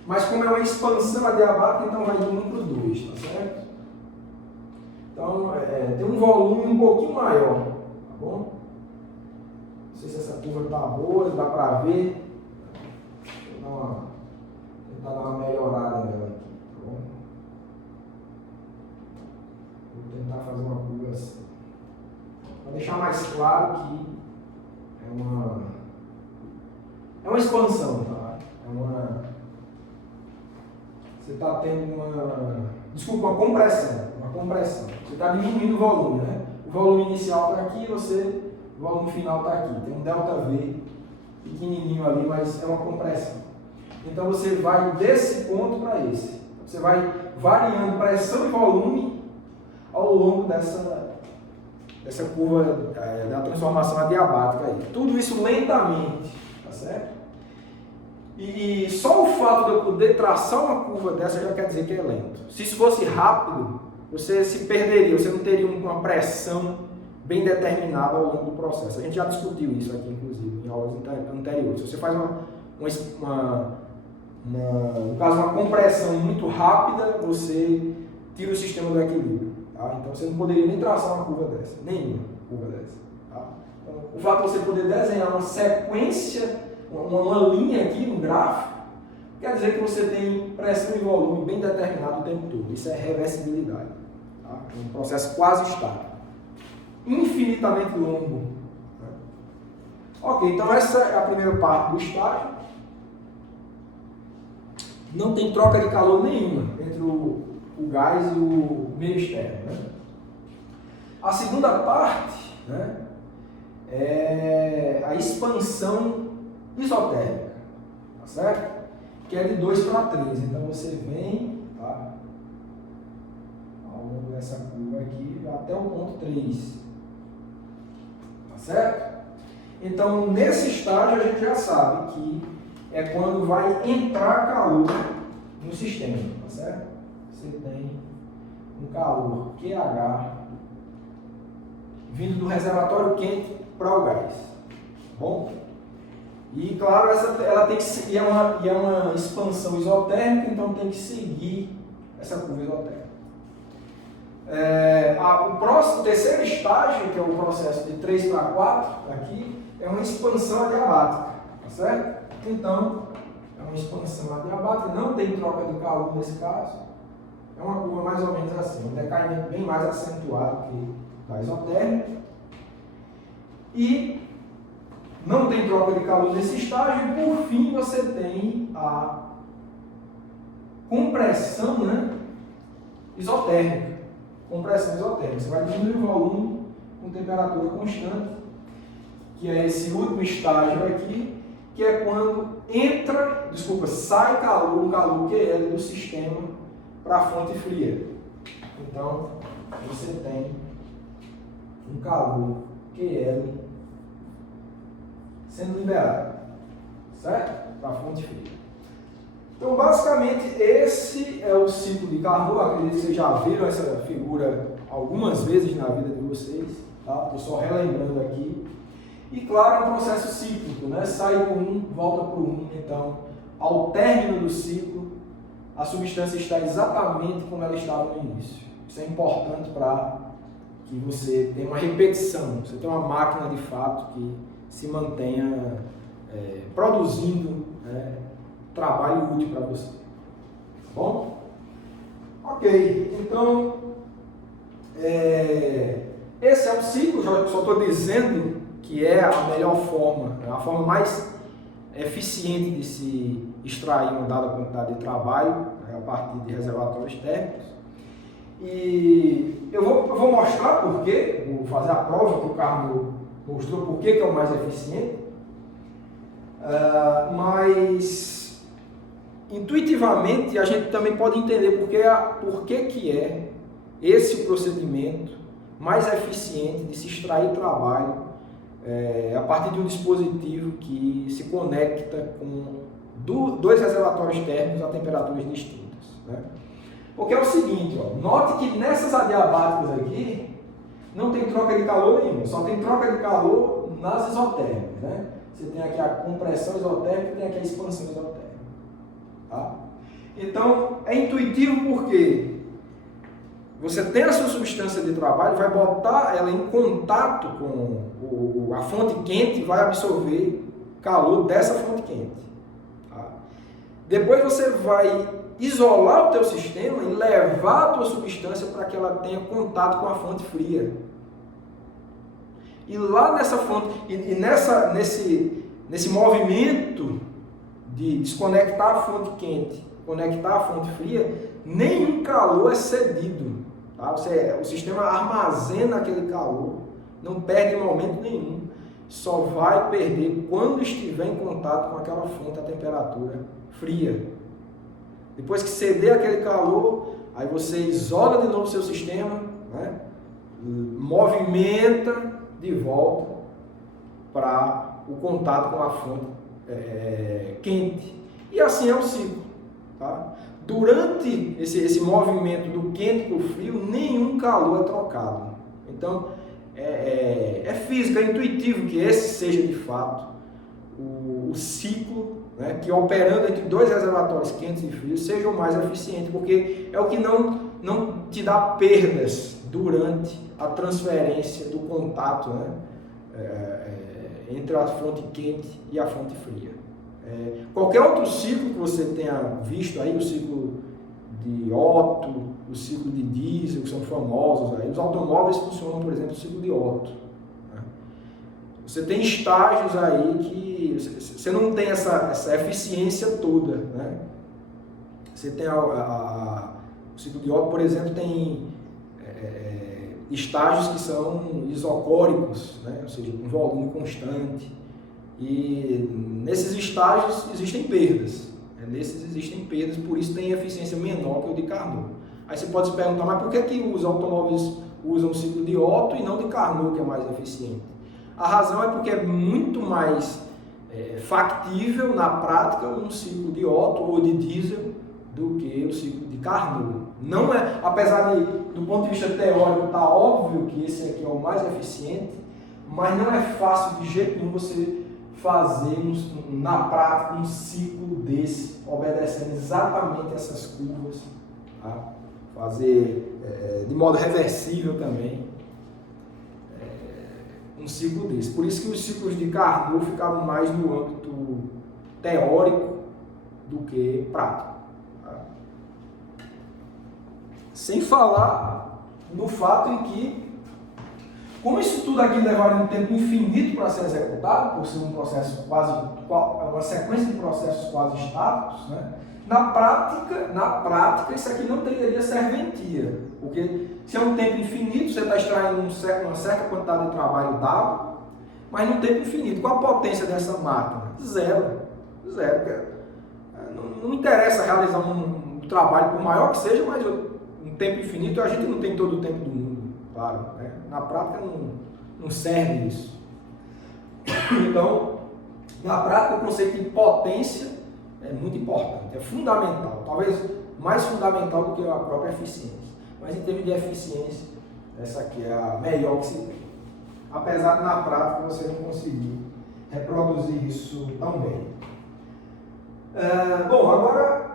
mas como é uma expansão adiabática, então vai de 1 para o 2, tá certo? Então, tem um volume um pouquinho maior, tá bom? Não sei se essa curva está boa, dá para ver. Deixa eu tentar dar uma melhorada nela aqui, tá bom? Vou tentar fazer uma curva assim. Para deixar mais claro que é uma expansão, tá? Você está tendo uma compressão. Você está diminuindo o volume, né? O volume inicial está aqui, o volume final está aqui. Tem um ΔV pequenininho ali, mas é uma compressão. Então você vai desse ponto para esse. Você vai variando pressão e volume ao longo dessa curva da transformação adiabática aí. Tudo isso lentamente, tá certo? E só o fato de eu poder traçar uma curva dessa já quer dizer que é lento. Se isso fosse rápido, você se perderia, você não teria uma pressão bem determinada ao longo do processo. A gente já discutiu isso aqui, inclusive, em aulas anteriores. Se você faz no caso, uma compressão muito rápida, você tira o sistema do equilíbrio. Tá? Então você não poderia nem traçar uma curva dessa, nenhuma curva dessa. Tá? Então, o fato de você poder desenhar uma sequência, uma linha aqui no gráfico, quer dizer que você tem pressão e volume bem determinado o tempo todo. Isso é reversibilidade. Tá? É um processo quase estático. Infinitamente longo. Tá? Ok, então essa é a primeira parte do estágio. Não tem troca de calor nenhuma entre o gás e o meio externo. Né? A segunda parte, né, é a expansão isotérmica, tá certo? Que é de 2 para 3. Então você vem, tá, ao essa curva aqui até o ponto 3. Tá certo? Então, nesse estágio, a gente já sabe que é quando vai entrar calor no sistema, tá certo? Você tem um calor QH vindo do reservatório quente para o gás. Tá bom? E, claro, ela tem que, e é uma expansão isotérmica, então tem que seguir essa curva isotérmica. O terceiro estágio, que é o processo de 3 para 4, aqui, é uma expansão adiabática, tá certo? Então, é uma expansão adiabática, não tem troca de calor nesse caso, é uma curva mais ou menos assim, um decaimento bem mais acentuado que da isotérmica, e não tem troca de calor nesse estágio, e por fim você tem a compressão, né, isotérmica. Compressão isotérmica. Você vai diminuir o volume com temperatura constante, que é esse último estágio aqui, que é quando sai calor, um calor QL do sistema para a fonte fria. Então, você tem um calor QL sendo liberado, certo? Para a fonte fria. Então, basicamente, esse é o ciclo de Carnot. Acredito que vocês já viram essa figura algumas vezes na vida de vocês, tá? Estou só relembrando aqui. E, claro, é um processo cíclico, né? Sai por um, volta por um. Então, ao término do ciclo, a substância está exatamente como ela estava no início. Isso é importante para que você tenha uma repetição, você tenha uma máquina de fato que se mantenha produzindo, né, trabalho útil para você. Bom? Ok, então esse é o ciclo. Eu só estou dizendo que é a melhor forma, a forma mais eficiente de se extrair uma dada quantidade de trabalho, né, a partir de reservatórios térmicos. E eu vou mostrar por quê, vou fazer a prova que o Carnot mostrou por que é o mais eficiente, mas intuitivamente a gente também pode entender por que é esse o procedimento mais eficiente de se extrair trabalho a partir de um dispositivo que se conecta com dois reservatórios térmicos a temperaturas distintas, né? Porque é o seguinte, ó, note que nessas adiabáticas aqui não tem troca de calor nenhuma, só tem troca de calor nas isotérmicas, né? Você tem aqui a compressão isotérmica e tem aqui a expansão isotérmica, tá? Então, é intuitivo porque você tem a sua substância de trabalho, vai botar ela em contato com a fonte quente e vai absorver calor dessa fonte quente, tá? Depois você vai isolar o teu sistema e levar a tua substância para que ela tenha contato com a fonte fria. E lá nessa fonte, nesse movimento de desconectar a fonte quente, conectar a fonte fria, nenhum calor é cedido, tá? O sistema armazena aquele calor, não perde em momento nenhum, só vai perder quando estiver em contato com aquela fonte a temperatura fria. Depois que ceder aquele calor, aí você isola de novo o seu sistema, né? Movimenta de volta para o contato com a fonte quente. E assim é o ciclo, tá? Durante esse movimento do quente para o frio, nenhum calor é trocado. Então, é físico, é intuitivo que esse seja de fato o ciclo, né, que operando entre dois reservatórios quentes e frios seja o mais eficiente, porque é o que não te dá perdas durante a transferência do contato, né, entre a fonte quente e a fonte fria. Qualquer outro ciclo que você tenha visto aí, o ciclo de Otto, o ciclo de diesel, que são famosos aí, os automóveis funcionam, por exemplo, o ciclo de Otto. Você tem estágios aí que você não tem essa eficiência toda, né? Você tem o ciclo de Otto, por exemplo, tem estágios que são isocóricos, né? Ou seja, com volume constante. E nesses estágios existem perdas. Por isso tem eficiência menor que o de Carnot. Aí você pode se perguntar, mas por que os automóveis usam o ciclo de Otto e não de Carnot, que é mais eficiente? A razão é porque é muito mais factível na prática um ciclo de Otto ou de diesel do que o ciclo de Carnot. Não é, apesar de, do ponto de vista teórico, está óbvio que esse aqui é o mais eficiente, mas não é fácil de jeito nenhum você fazer na prática um ciclo desse, obedecendo exatamente essas curvas, tá? Fazer de modo reversível também um ciclo desse. Por isso que os ciclos de Carnot ficavam mais no âmbito teórico do que prático. Tá? Sem falar no fato em que, como isso tudo aqui levaria um tempo infinito para ser executado, por ser um processo uma sequência de processos quase estáticos, né? Na prática, isso aqui não teria serventia, porque se é um tempo infinito, você está extraindo uma certa quantidade de trabalho dado, mas num tempo infinito. Qual a potência dessa máquina? Zero. Não interessa realizar um trabalho, por maior que seja, mas um tempo infinito, a gente não tem todo o tempo do mundo, claro. Né? Na prática não serve isso. Então, na prática, o conceito de potência é muito importante, é fundamental, talvez mais fundamental do que a própria eficiência. Mas em termos de eficiência, essa aqui é a melhor que se tem. Apesar de na prática você não conseguir reproduzir isso tão bem. Bom, agora,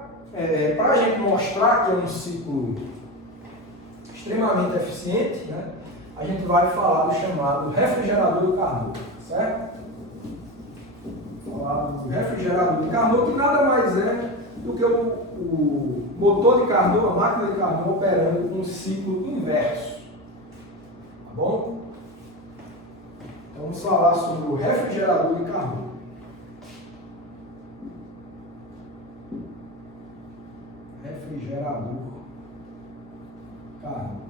para a gente mostrar que é um ciclo extremamente eficiente, né, a gente vai falar do chamado refrigerador de Carnot, certo? O refrigerador de Carnot, que nada mais é do que o motor de Carnot, a máquina de Carnot operando com um ciclo inverso. Tá bom? Então vamos falar sobre o refrigerador de Carnot. Refrigerador Carnot.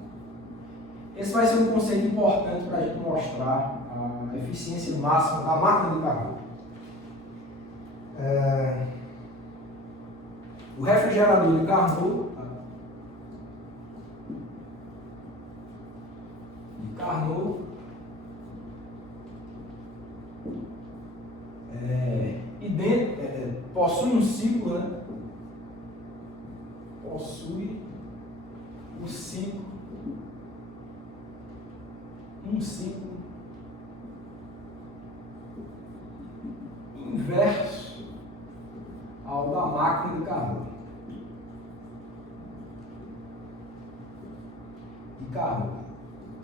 Esse vai ser um conceito importante para a gente mostrar a eficiência máxima da máquina de Carnot. O refrigerador de Carnot, e dentro possui um ciclo, né? Possui um ciclo inverso ao da máquina de Carnot.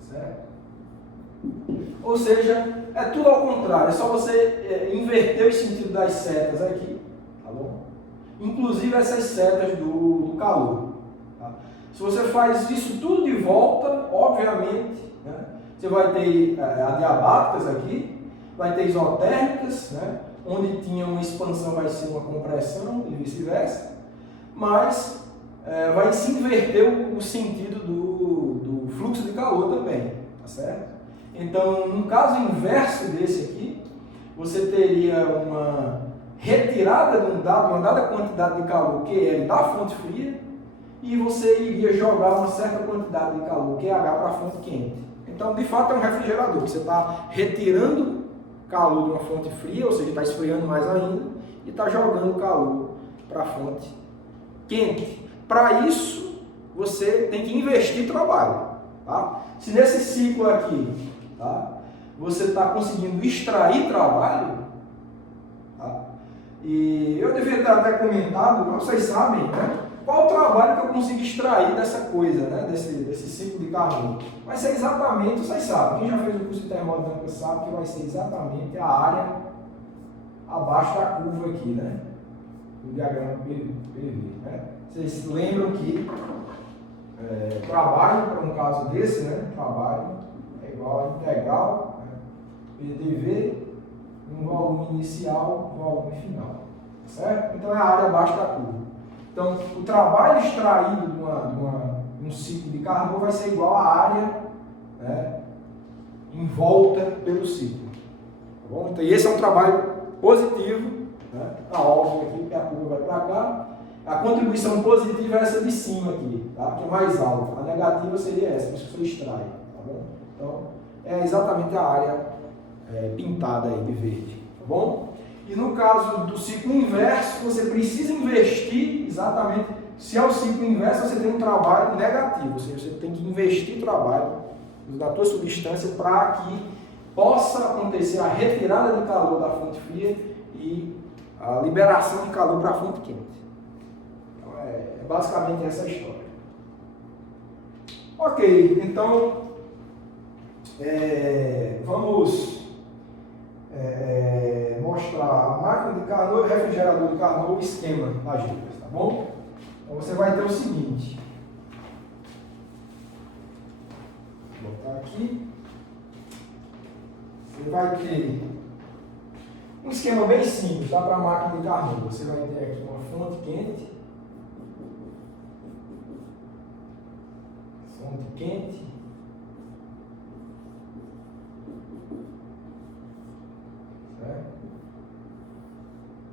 Certo? Ou seja, é tudo ao contrário, é só você inverter o sentido das setas aqui, tá bom? Inclusive essas setas do calor. Tá? Se você faz isso tudo de volta, obviamente, né, você vai ter adiabáticas aqui, vai ter isotérmicas, né, onde tinha uma expansão vai ser uma compressão e vice-versa, mas vai se inverter o sentido do fluxo de calor também, tá certo? Então, no caso inverso desse aqui, você teria uma retirada de uma dada quantidade de calor, QL, da fonte fria, e você iria jogar uma certa quantidade de calor, QH, para a fonte quente. Então, de fato, é um refrigerador. Você está retirando calor de uma fonte fria, ou seja, está esfriando mais ainda, e está jogando calor para a fonte quente. Para isso, você tem que investir trabalho. Tá? Se nesse ciclo aqui, tá, você está conseguindo extrair trabalho, tá? E eu deveria ter até comentado, mas vocês sabem, né? Qual o trabalho que eu consigo extrair dessa coisa, né? Desse ciclo de Carnot? Vai ser exatamente, vocês sabem, quem já fez o curso de termodinâmica sabe que vai ser exatamente a área abaixo da curva aqui, né? Do diagrama PV, né? Vocês lembram que trabalho, para um caso desse, né? Trabalho é igual a integral, né? PDV, um volume inicial, volume final, certo? Então é a área abaixo da curva. Então, o trabalho extraído de um ciclo de Carnot vai ser igual à área, né, em volta pelo ciclo. Tá bom? Então, esse é um trabalho positivo. Está óbvio aqui que a curva vai para cá. A contribuição positiva é essa de cima aqui, tá? Que é mais alta. A negativa seria essa, que você extrai, tá bom? Então, é exatamente a área pintada aí de verde, tá bom? E no caso do ciclo inverso, você precisa investir exatamente. Se é o ciclo inverso, você tem um trabalho negativo, ou seja, você tem que investir trabalho na tua substância para que possa acontecer a retirada de calor da fonte fria e a liberação de calor para a fonte quente. Então, é basicamente essa a história. Ok, então vamos mostrar a máquina de Carnot, o refrigerador de Carnot, o esquema das dicas, tá bom? Então você vai ter o seguinte, vou botar aqui, você vai ter um esquema bem simples, tá? Para a máquina de Carnot. Você vai ter aqui uma fonte quente, certo?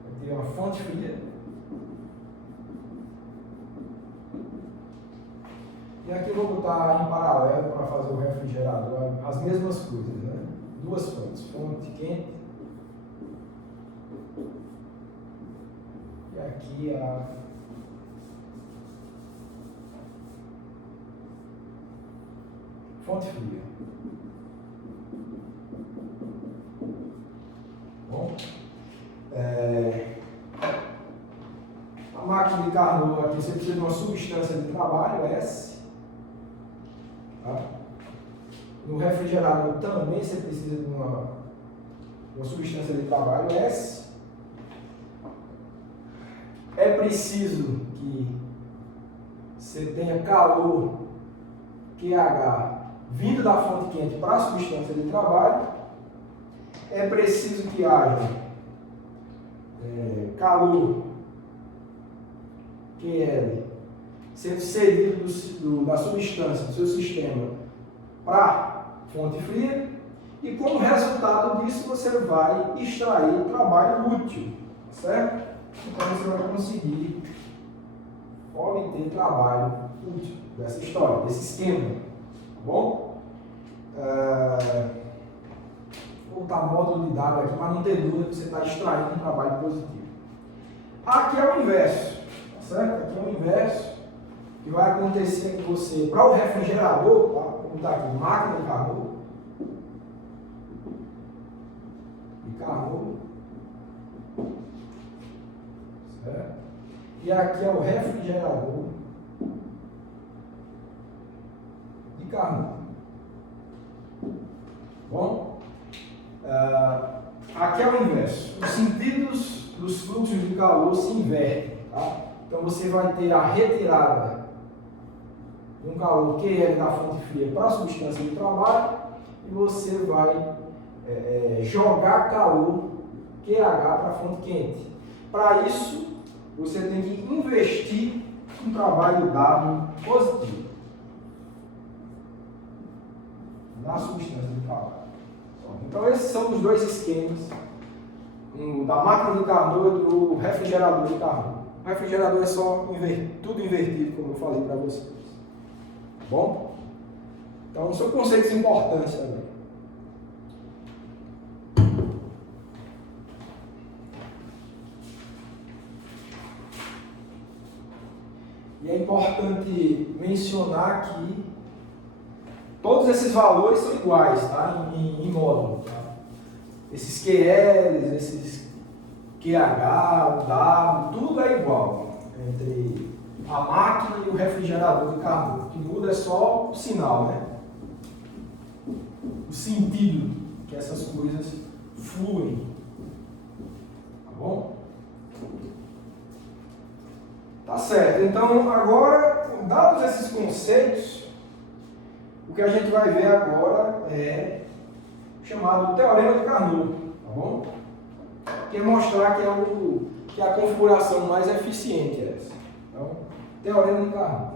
Vai ter uma fonte fria e aqui eu vou botar em paralelo para fazer o refrigerador as mesmas coisas, né? Duas fontes, fonte quente e aqui a fonte fria. Bom, a máquina de Carnot aqui você precisa de uma substância de trabalho, S. Tá? No refrigerador também você precisa de uma substância de trabalho, S. É preciso que você tenha calor, QH, vindo da fonte quente para a substância de trabalho. É preciso que haja calor, QL, sendo cedido da substância, do seu sistema, para a fonte fria. E como resultado disso, você vai extrair trabalho útil, certo? Então você vai conseguir obter trabalho útil dessa história, desse esquema, tá bom? Vou botar módulo de W aqui para não ter dúvida que você está extraindo um trabalho positivo. Aqui é o inverso, tá certo? Aqui é o inverso que vai acontecer com você, para o refrigerador, tá? Vou botar aqui, máquina de Carnot, certo? E aqui é o refrigerador de Carnot. Bom, aqui é o inverso. Os sentidos dos fluxos de calor se invertem, tá? Então você vai ter a retirada de um calor QL da fonte fria para a substância de trabalho e você vai jogar calor QH para a fonte quente. Para isso, você tem que investir um trabalho W positivo na substância de trabalho. Então esses são os dois esquemas da máquina de Carnot e do refrigerador de Carnot. O refrigerador é só tudo invertido, como eu falei para vocês. Tá bom? Então são conceitos importantes também. E é importante mencionar que todos esses valores são iguais, tá? Em módulo. Tá? Esses QLs, esses QH, o W, tudo é igual entre a máquina e o refrigerador de Carnot. O que muda é só o sinal, né? O sentido que essas coisas fluem. Tá bom? Tá certo. Então, agora, dados esses conceitos, o que a gente vai ver agora é chamado Teorema de Carnot, tá bom? Que é mostrar que é a configuração mais eficiente é essa. Então, Teorema de Carnot.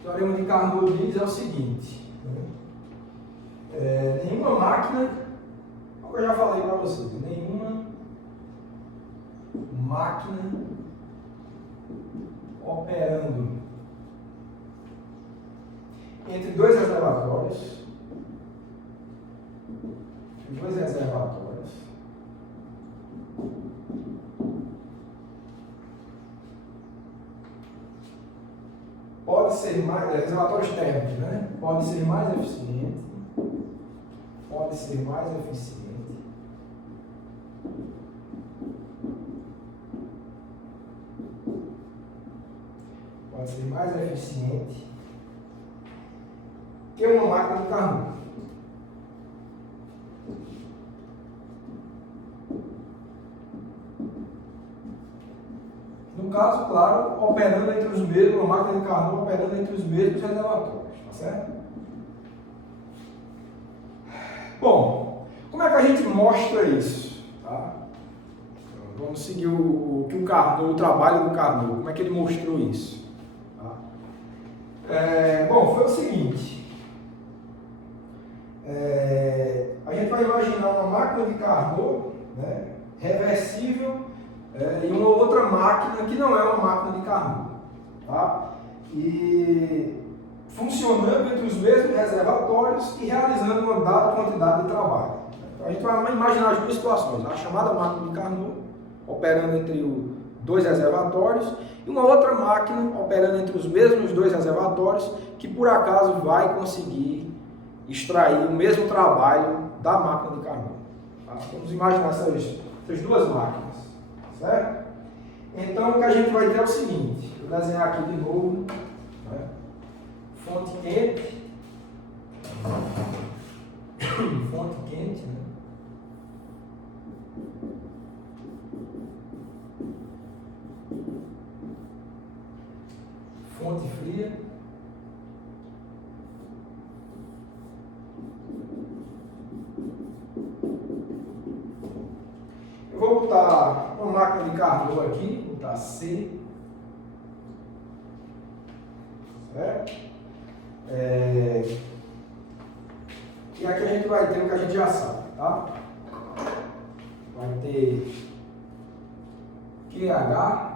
O teorema de Carnot diz é o seguinte, nenhuma máquina, como eu já falei para vocês, nenhuma máquina operando entre dois reservatórios, pode ser mais, reservatórios térmicos, né? Pode ser mais eficiente, pode ser mais eficiente que uma máquina de Carnot. No caso, claro, operando entre os mesmos, uma máquina de Carnot operando entre os mesmos reservatórios, tá certo? Bom, como é que a gente mostra isso? Tá? Vamos seguir o trabalho do Carnot, como é que ele mostrou isso? Tá? Bom, foi o seguinte, a gente vai imaginar uma máquina de Carnot, né, reversível, e uma outra máquina que não é uma máquina de Carnot, tá? E funcionando entre os mesmos reservatórios e realizando uma dada quantidade de trabalho. Então, a gente vai imaginar as duas situações, a chamada máquina de Carnot, operando entre dois reservatórios, e uma outra máquina operando entre os mesmos dois reservatórios, que por acaso vai conseguir extrair o mesmo trabalho da máquina de Carnot. Tá? Vamos imaginar essas duas máquinas, certo? Então, o que a gente vai ter é o seguinte, vou desenhar aqui de novo, né? Fonte quente, né? Fonte fria, eu vou botar uma máquina de Carnot aqui, vou botar C, certo? E aqui a gente vai ter o que a gente já sabe, tá? Vai ter QH.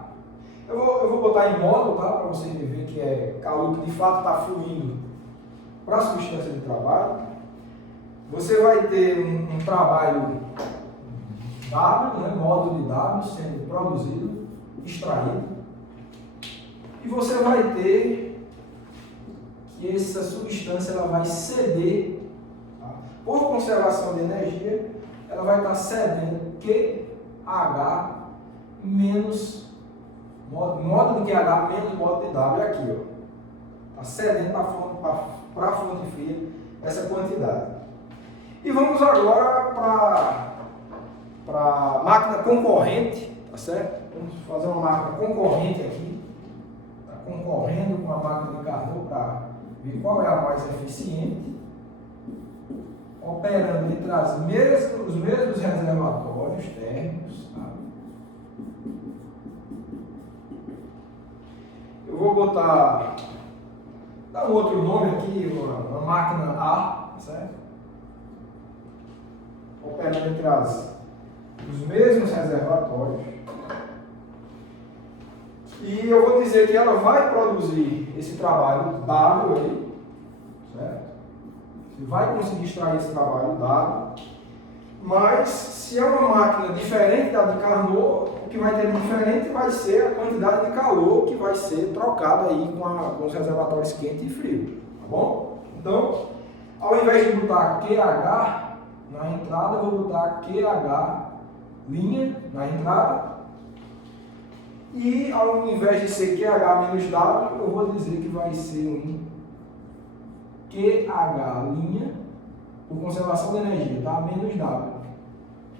Eu vou botar em módulo, tá? Para você ver que é calor que de fato está fluindo para a substância de trabalho. Você vai ter um trabalho W, né? Módulo de W sendo produzido, extraído. E você vai ter que essa substância ela vai ceder, tá? Por conservação de energia, ela vai estar cedendo QH menos módulo de QH menos módulo de W aqui, ó. Está cedendo para a fonte fria essa quantidade. E vamos agora para a máquina concorrente, tá certo? Vamos fazer uma máquina concorrente aqui. Está concorrendo com a máquina de Carnot para ver qual é a mais eficiente, operando entre os mesmos reservatórios térmicos. Tá? Eu vou dar um outro nome aqui, uma máquina A, certo? Operando entre os mesmos reservatórios. E eu vou dizer que ela vai produzir esse trabalho W aí, certo? Você vai conseguir extrair esse trabalho W, mas se é uma máquina diferente da de Carnot, o que vai ter de diferente vai ser a quantidade de calor que vai ser trocada aí com os reservatórios quente e frio, tá bom? Então, ao invés de botar QH na entrada, eu vou botar QH' na entrada. E ao invés de ser QH menos W, eu vou dizer que vai ser um QH' por conservação de energia, tá? Menos W.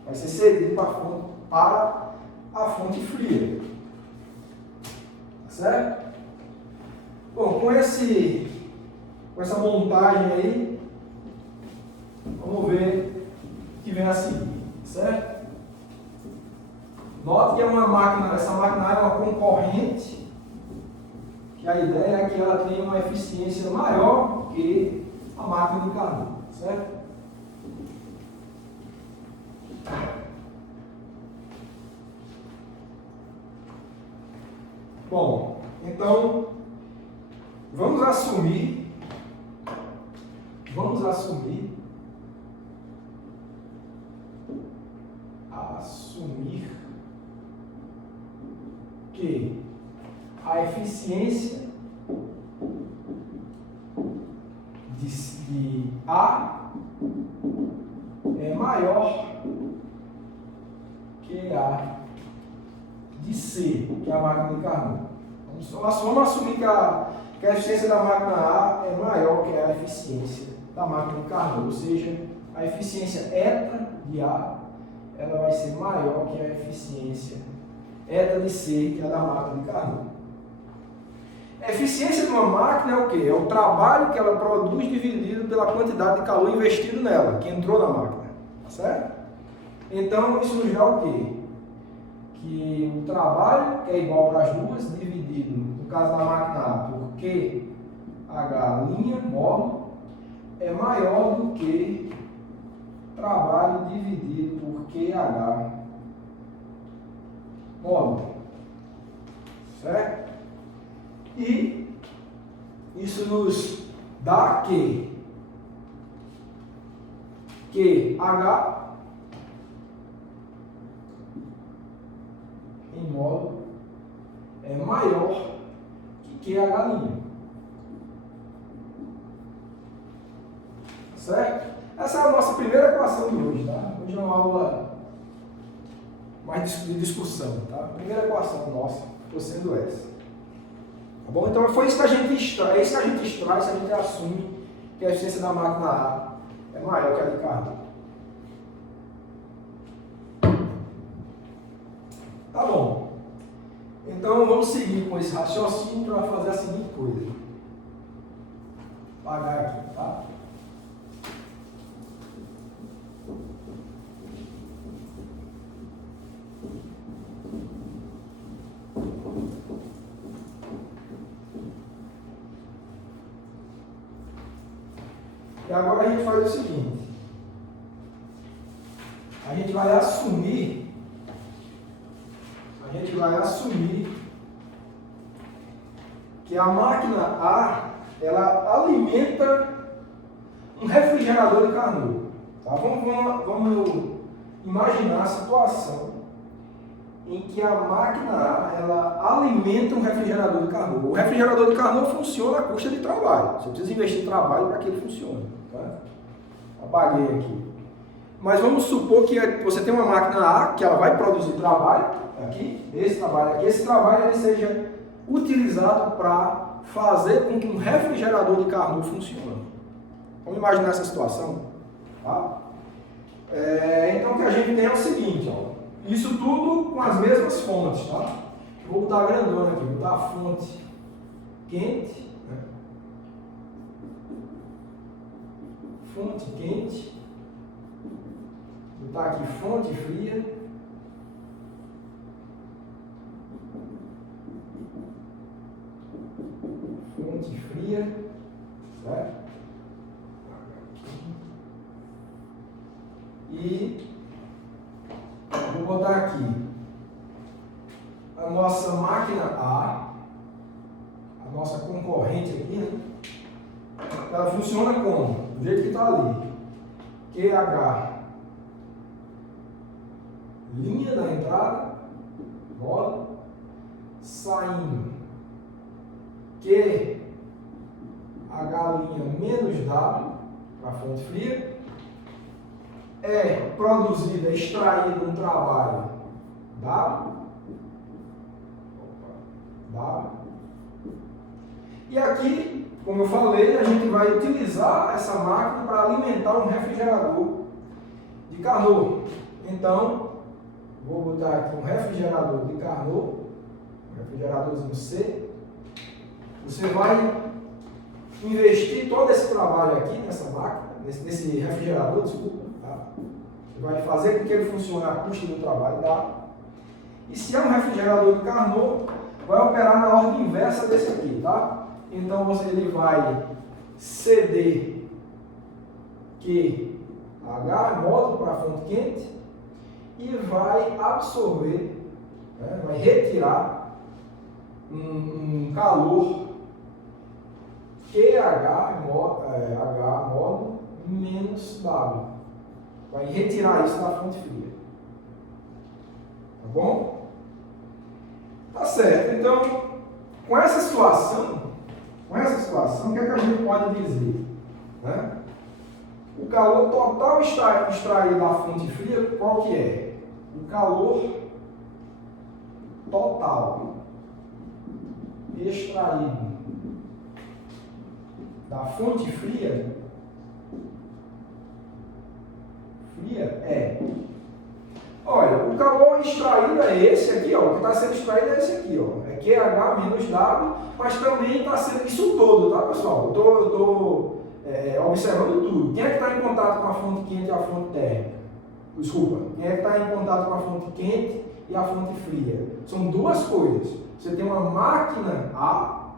Vai ser cedido para a fonte fria. Tá certo? Bom, com essa montagem aí, vamos ver o que vem a seguir, certo? Note que essa máquina é uma concorrente que a ideia é que ela tenha uma eficiência maior que a máquina de Carnot, certo? Bom, então vamos assumir que a eficiência de A é maior que a de C, que é a máquina de Carnot. Vamos assumir que a eficiência da máquina A é maior que a eficiência da máquina de Carnot, ou seja, a eficiência eta de A ela vai ser maior que a eficiência eta de C, que é a da máquina de Carnot. A eficiência de uma máquina é o quê? É o trabalho que ela produz dividido pela quantidade de calor investido nela, que entrou na máquina, tá certo? Então, isso nos dá o quê? Que o trabalho, que é igual para as duas, dividido, no caso da máquina A, por QH' módulo, é maior do que trabalho dividido por QH módulo, certo? E isso nos dá que QH em módulo é maior que QH'. Certo? Essa é a nossa primeira equação de hoje, tá? Hoje é uma aula mais de discussão, tá? A primeira equação nossa foi sendo essa. Tá bom? Então foi isso que a gente extrai, isso que a gente assume que a eficiência da máquina A é maior que a de Carnot. Tá bom. Então vamos seguir com esse raciocínio para fazer a seguinte coisa. Vou apagar aqui, tá? E agora a gente faz o seguinte. A gente vai assumir que a máquina A, ela alimenta um refrigerador de Carnot. Tá? Vamos imaginar a situação em que a máquina A, ela alimenta um refrigerador de Carnot. O refrigerador de Carnot funciona à custa de trabalho. Você precisa investir em trabalho para que ele funcione. Tá? Apaguei aqui. Mas vamos supor que você tem uma máquina A que ela vai produzir trabalho, aqui, esse trabalho ele seja utilizado para fazer com que um refrigerador de Carnot funcione. Vamos imaginar essa situação? Tá? Então o que a gente tem é o seguinte, ó, isso tudo com as mesmas fontes, tá? Vou botar grandona aqui, vou botar a fonte quente, né? Fonte quente, vou botar aqui fonte fria, fonte fria, certo? E vou botar aqui a nossa máquina A, a nossa concorrente aqui, né? Ela funciona como? Do jeito que está ali. QH, linha da entrada, bola, saindo QH' menos W para a fonte fria, é produzida, extraída um trabalho W. E aqui, como eu falei, a gente vai utilizar essa máquina para alimentar um refrigerador de Carnot. Então, vou botar aqui um refrigerador de Carnot, um refrigeradorzinho C. Você vai investir todo esse trabalho aqui nessa máquina, nesse refrigerador, desculpa. Você vai fazer com que ele funcione à custa do trabalho, tá? E se é um refrigerador de Carnot, vai operar na ordem inversa desse aqui, tá? Então ele vai ceder QH módulo para a fonte quente e vai absorver, né, vai retirar um calor QH módulo menos W. Vai retirar isso da fonte fria. Tá bom? Tá certo. Então, com essa situação, o que é que a gente pode dizer? Né? O calor total extraído da fonte fria, qual que é? O calor total extraído da fonte fria é... Olha, o calor extraído é esse aqui, ó. O que está sendo extraído é esse aqui, ó. É QH menos W, mas também está sendo isso todo, tá, pessoal? Eu estou observando tudo. Quem é que está em contato com a fonte quente e a fonte térmica? Desculpa. Quem é que está em contato com a fonte quente e a fonte fria? São duas coisas. Você tem uma máquina A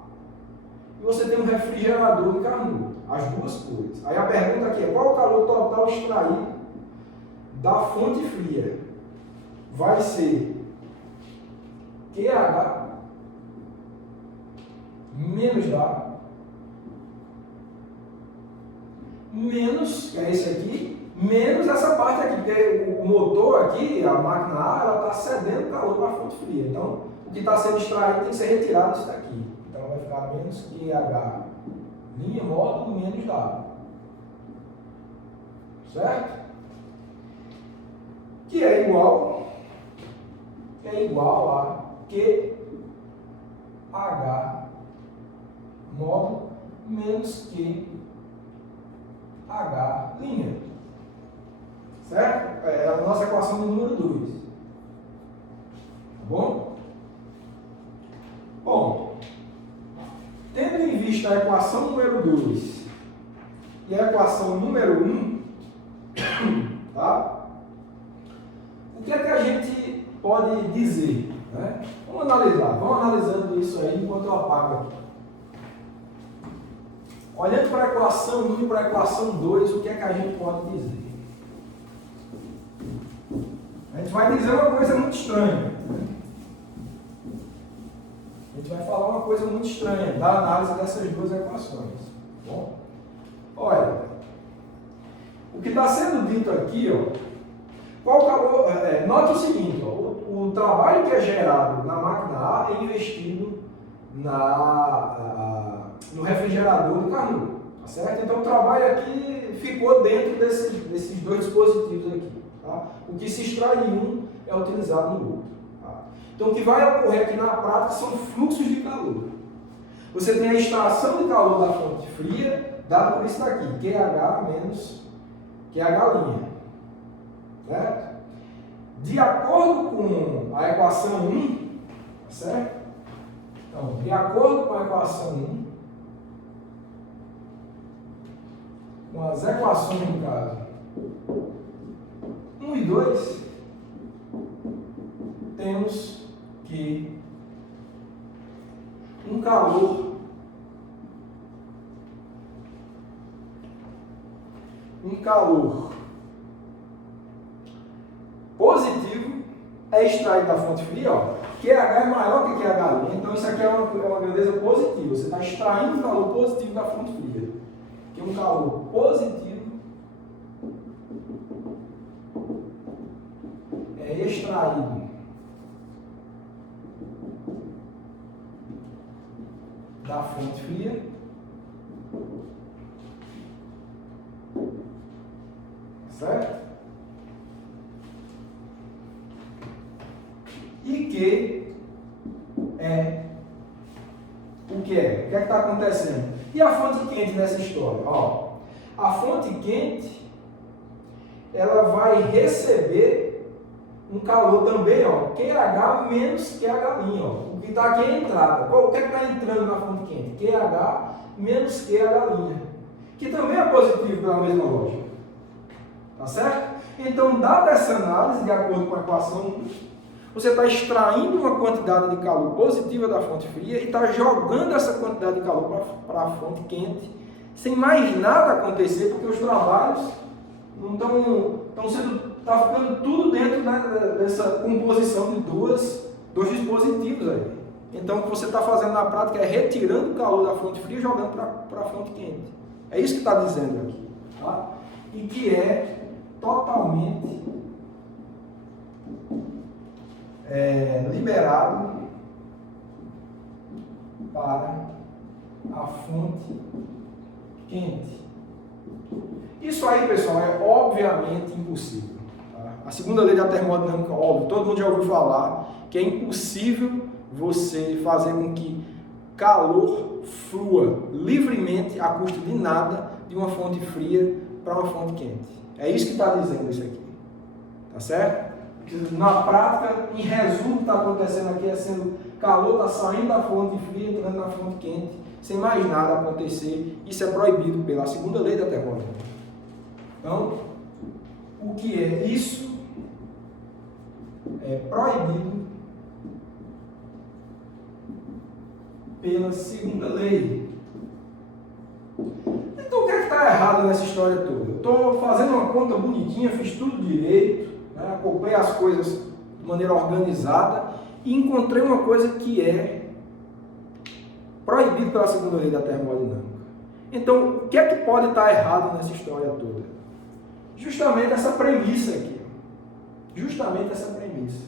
e você tem um refrigerador de Carnot. As duas coisas. Aí a pergunta aqui é: qual o calor total extraído da fonte fria? Vai ser QH menos W menos, que é esse aqui, menos essa parte aqui, porque o motor aqui, a máquina A, ela está cedendo calor para a fonte fria. Então, o que está sendo extraído tem que ser retirado disso daqui. Então, vai ficar menos QH linha módulo menos W. Certo? Que é igual a QH módulo menos QH linha. Certo? É a nossa equação do número 2. Tá bom? Bom, tendo em vista a equação número 2 e a equação número 1, tá? O que é que a gente pode dizer? Né? Vamos analisando isso aí enquanto eu apago aqui. Olhando para a equação 1 e para a equação 2, o que é que a gente pode dizer? A gente vai dizer uma coisa muito estranha. Né? A gente vai falar uma coisa muito estranha da análise dessas duas equações. Bom, olha, o que está sendo dito aqui, ó, qual o calor? Note o seguinte, ó, o trabalho que é gerado na máquina A é investido no refrigerador de Carnot, tá certo? Então o trabalho aqui ficou dentro desses dois dispositivos aqui. Tá? O que se extrai em um é utilizado no outro. Tá? Então o que vai ocorrer aqui na prática são fluxos de calor. Você tem a extração de calor da fonte fria, dado por isso daqui, QH menos QH'. Certo? De acordo com a equação 1, certo? Então, de acordo com a equação 1, com as equações, no caso, 1 e 2, temos que um calor positivo é extraído da fonte fria, ó. QH é maior que QH', então isso aqui é uma grandeza positiva. Você está extraindo calor positivo da fonte fria. Que um calor positivo é extraído da fonte fria certo? E que é o que é? O que é que está acontecendo? E a fonte quente nessa história? Ó, a fonte quente ela vai receber um calor também, ó, QH menos QH', ó. O que está aqui é a entrada. O que é que está entrando na fonte quente? QH menos QH', que também é positivo pela mesma lógica. Tá certo? Então, dada essa análise, de acordo com a equação 1, você está extraindo uma quantidade de calor positiva da fonte fria e está jogando essa quantidade de calor para a fonte quente, sem mais nada acontecer, porque os trabalhos não estão sendo, está ficando tudo dentro dessa composição de dois dispositivos aí. Então, o que você está fazendo na prática é retirando o calor da fonte fria e jogando para a fonte quente. É isso que está dizendo aqui. Tá? E que é totalmente liberado para a fonte quente. Isso aí, pessoal, é obviamente impossível. Tá? A segunda lei da termodinâmica, óbvio, todo mundo já ouviu falar que é impossível você fazer com que calor flua livremente a custo de nada de uma fonte fria para uma fonte quente. É isso que está dizendo isso aqui. Tá certo? Na prática, em resumo, o que está acontecendo aqui é sendo calor está saindo da fonte fria, entrando na fonte quente, sem mais nada acontecer. Isso é proibido pela segunda lei da termodinâmica. Então, o que é isso? É proibido pela segunda lei. Então, o que é que está errado nessa história toda? Eu estou fazendo uma conta bonitinha, fiz tudo direito, né? Acompanhei as coisas de maneira organizada e encontrei uma coisa que é proibido pela segunda lei da termodinâmica. Então, o que é que pode estar errado nessa história toda? Justamente essa premissa aqui. Justamente essa premissa.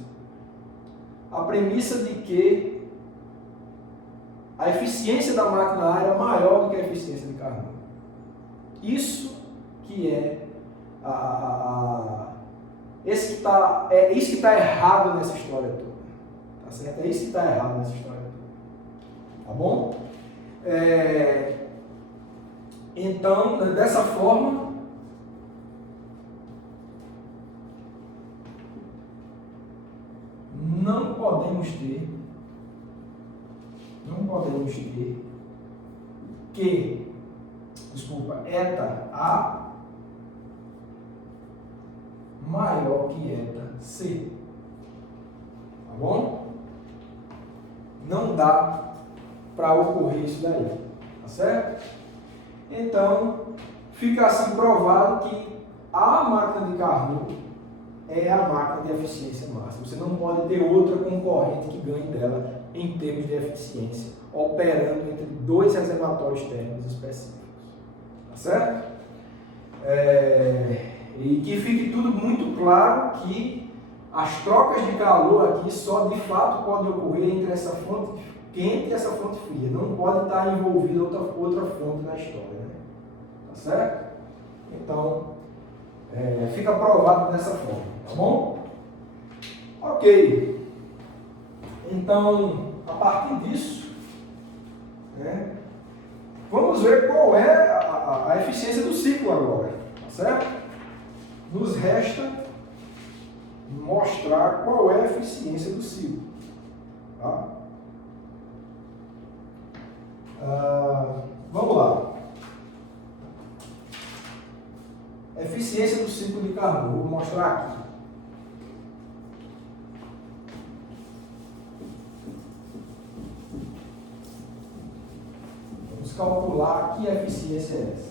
A premissa de que a eficiência da máquina é maior do que a eficiência de Carnot. Isso que é isso que está errado nessa história toda. Tá certo? É isso que está errado nessa história toda. Tá bom? Então, dessa forma, não podemos ter que, eta A maior que eta C. Tá bom? Não dá para ocorrer isso daí. Tá certo? Então, fica assim provado que a máquina de Carnot é a máquina de eficiência máxima. Você não pode ter outra concorrente que ganhe dela em termos de eficiência, operando entre dois reservatórios térmicos específicos. Tá certo? E que fique tudo muito claro que as trocas de calor aqui só de fato podem ocorrer entre essa fonte quente e essa fonte fria. Não pode estar envolvida outra fonte na história. Né? Tá certo? Então, fica provado dessa forma. Tá bom? Ok. Então, a partir disso, né, vamos ver qual é a eficiência do ciclo agora. Tá certo? Nos resta mostrar qual é a eficiência do ciclo. Tá? Vamos lá. Eficiência do ciclo de Carnot. Vou mostrar aqui. Vamos calcular que eficiência é essa.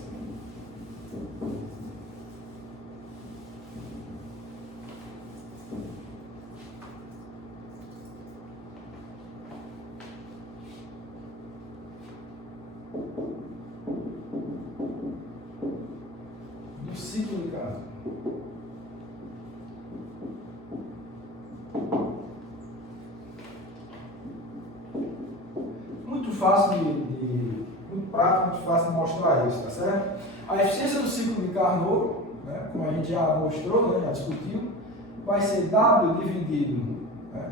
Do ciclo de Carnot. Muito fácil muito prático, muito fácil de mostrar isso, tá certo? A eficiência do ciclo de Carnot, né, como a gente já mostrou, né, já discutiu, vai ser W dividido, né,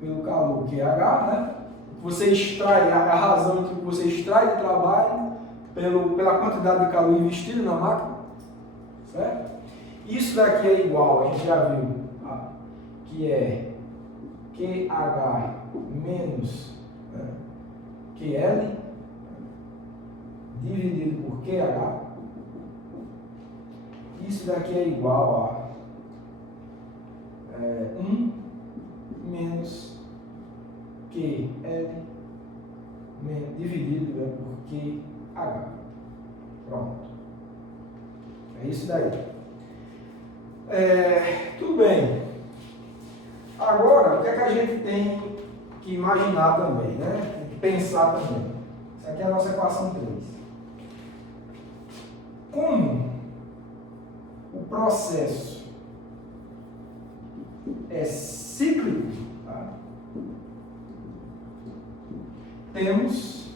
pelo calor QH, né? Você extrai, a razão que você extrai de trabalho pela quantidade de calor investido na máquina, certo? Isso daqui é igual, a gente já viu, que é QH menos, né, QL dividido por QH. Isso daqui é igual a 1 menos QL dividido por QH. Pronto. É isso daí. Tudo bem. Agora, o que é que a gente tem que imaginar também, né? Tem que pensar também. Essa aqui é a nossa equação 3. Como o processo é cíclico, tá? Temos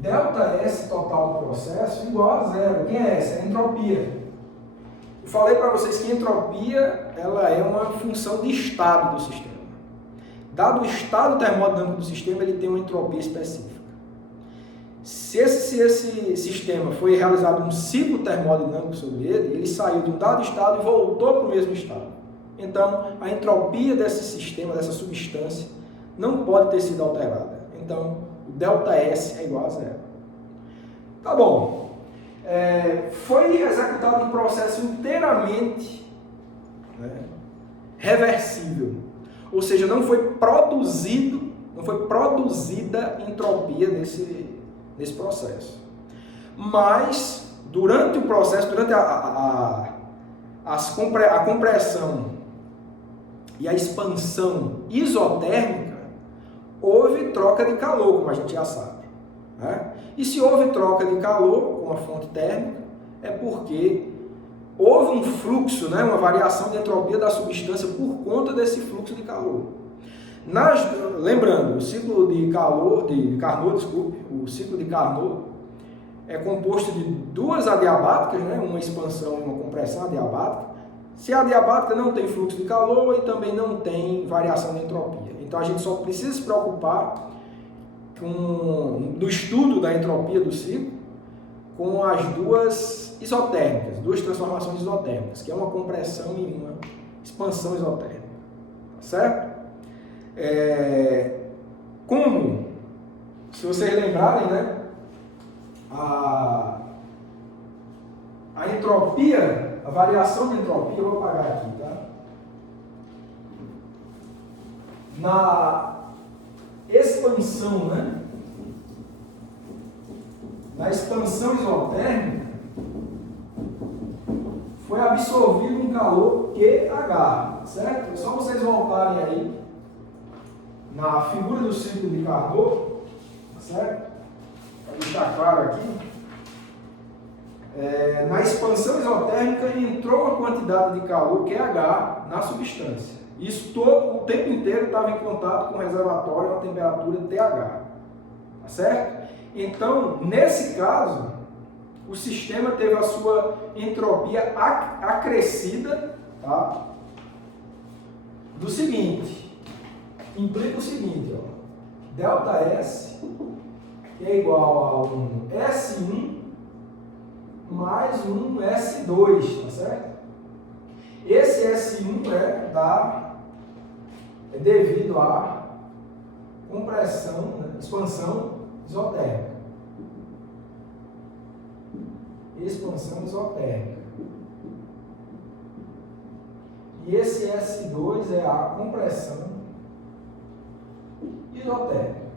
ΔS total do processo igual a zero. Quem é essa? É a entropia. Eu falei para vocês que a entropia ela é uma função de estado do sistema. Dado o estado termodinâmico do sistema, ele tem uma entropia específica. Se esse sistema foi realizado um ciclo termodinâmico sobre ele, ele saiu de um dado estado e voltou para o mesmo estado. Então, a entropia desse sistema, dessa substância, não pode ter sido alterada. Então, o ΔS é igual a zero. Tá bom. Foi executado um processo inteiramente, né, reversível. Ou seja, não foi produzida entropia nesse processo. Mas, durante o processo, durante a compressão e a expansão isotérmica, houve troca de calor, como a gente já sabe, né? E se houve troca de calor com a fonte térmica, é porque houve um fluxo, né, uma variação de entropia da substância por conta desse fluxo de calor. Lembrando, o ciclo de Carnot, o ciclo de Carnot é composto de duas adiabáticas, né, uma expansão e uma compressão adiabática. Se a adiabática não tem fluxo de calor e também não tem variação de entropia. Então a gente só precisa se preocupar do estudo da entropia do ciclo com as duas isotérmicas, duas transformações isotérmicas, que é uma compressão e uma expansão isotérmica. Tá certo? Como, se vocês lembrarem, né, a entropia, a variação de entropia, eu vou apagar aqui, tá? Na expansão, né? Na expansão isotérmica, foi absorvido um calor QH, certo? É só vocês voltarem aí na figura do ciclo de Carnot, certo? Para deixar claro aqui. Na expansão isotérmica entrou uma quantidade de calor QH na substância. Isso todo o tempo inteiro estava em contato com o reservatório a temperatura TH. Tá certo? Então, nesse caso, o sistema teve a sua entropia acrescida, tá? Do seguinte, implica o seguinte, ó, ΔS é igual a um S1 mais um S2, tá certo? Esse S1 é devido à compressão, né, expansão isotérmica. Expansão isotérmica. E esse S2 é a compressão isotérmica.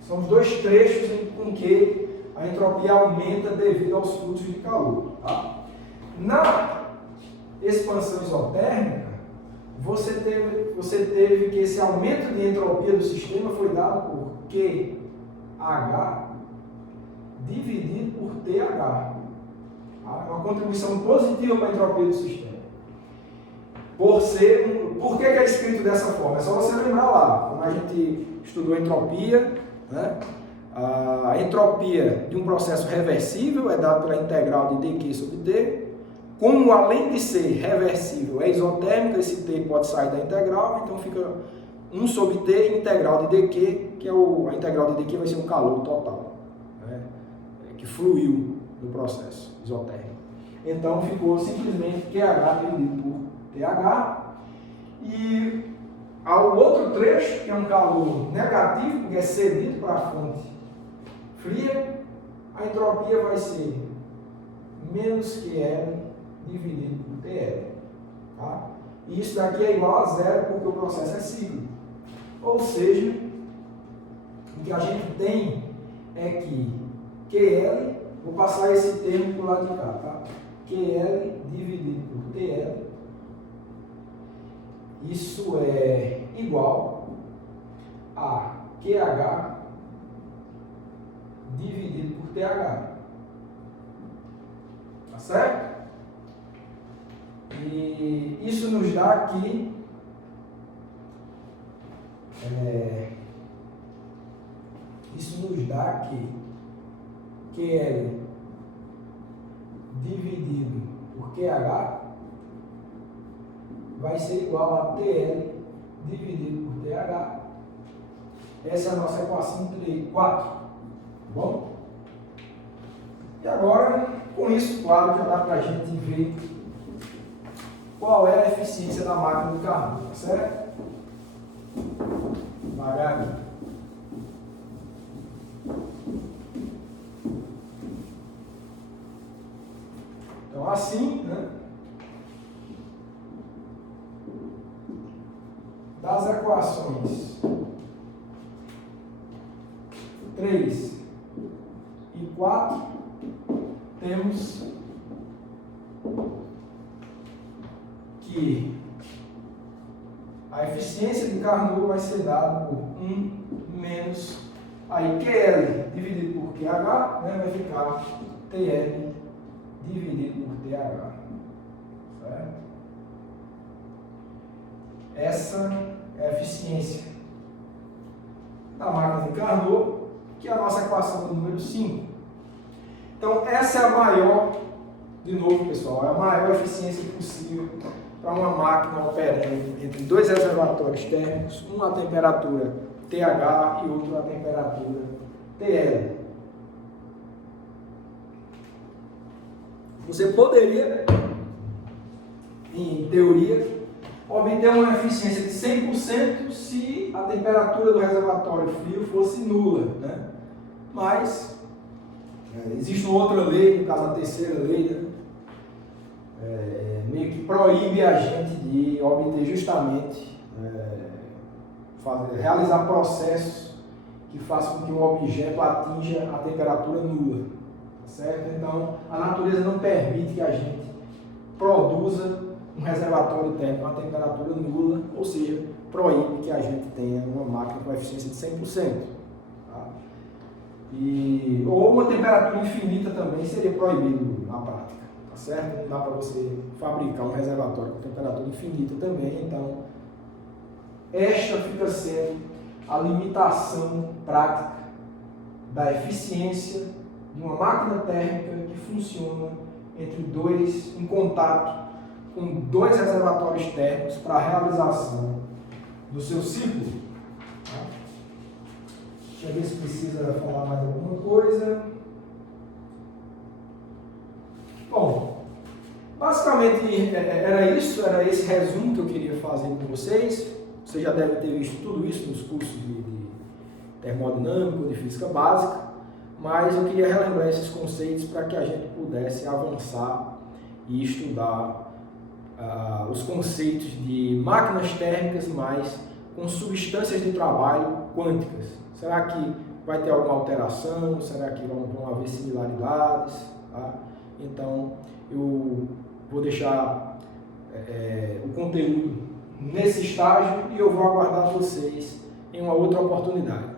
São os dois trechos em que a entropia aumenta devido aos fluxos de calor. Tá? Na expansão isotérmica, você teve que esse aumento de entropia do sistema foi dado por QH dividido por TH. É uma contribuição positiva para a entropia do sistema. Por que é escrito dessa forma? É só você lembrar lá, como a gente estudou entropia, né? A entropia de um processo reversível é dada pela integral de dq sobre t. Como além de ser reversível é isotérmica, esse t pode sair da integral, então fica 1 sobre t integral de dq, que a integral de dq vai ser um calor total, né, que fluiu no processo isotérmico. Então ficou simplesmente QH dividido por TH. E ao outro trecho, que é um calor negativo, porque é cedido para a fonte fria, a entropia vai ser menos QL dividido por TL. Tá? E isso daqui é igual a zero porque o processo é cíclico. Ou seja, o que a gente tem é que QL, vou passar esse termo para o lado de cá, tá? QL dividido por TL, isso é igual a QH dividido por TH. Tá certo? E isso nos dá aqui QL dividido por QH vai ser igual a TL dividido por TH. Essa é a nossa equação 4. Tá bom? E agora, com isso, claro, já dá para a gente ver qual é a eficiência da máquina do Carnot, tá certo? Devagar aqui. Então, assim, né? Das equações 3 e 4, temos que a eficiência de Carnot vai ser dada por 1 menos aí QL dividido por QH, né, vai ficar TL dividido por TH. Certo? Essa é a eficiência da máquina de Carnot, que é a nossa equação do número 5. Então, essa é a maior, de novo, pessoal, é a maior eficiência possível para uma máquina operando entre dois reservatórios térmicos, um a temperatura TH e outro a temperatura TL. Você poderia, em teoria, obter uma eficiência de 100% se a temperatura do reservatório frio fosse nula, né? Mas existe uma outra lei, no caso a terceira lei, né? Meio que proíbe a gente de obter justamente, realizar processos que façam com que um objeto atinja a temperatura nula, tá certo? Então, a natureza não permite que a gente produza um reservatório térmico a temperatura nula, ou seja, proíbe que a gente tenha uma máquina com eficiência de 100%. Tá? Ou uma temperatura infinita também seria proibido na prática, tá certo? Não dá para você fabricar um reservatório com temperatura infinita também, então esta fica sendo a limitação prática da eficiência de uma máquina térmica que funciona entre dois, em contato com dois reservatórios térmicos para a realização do seu ciclo. Deixa eu ver se precisa falar mais alguma coisa. Bom, basicamente era isso, era esse resumo que eu queria fazer com vocês. Você já deve ter visto tudo isso nos cursos de termodinâmica, de física básica, mas eu queria relembrar esses conceitos para que a gente pudesse avançar e estudar os conceitos de máquinas térmicas, mas com substâncias de trabalho quânticas. Será que vai ter alguma alteração? Será que vão haver similaridades? Tá? Então, eu vou deixar o conteúdo nesse estágio e eu vou aguardar vocês em uma outra oportunidade.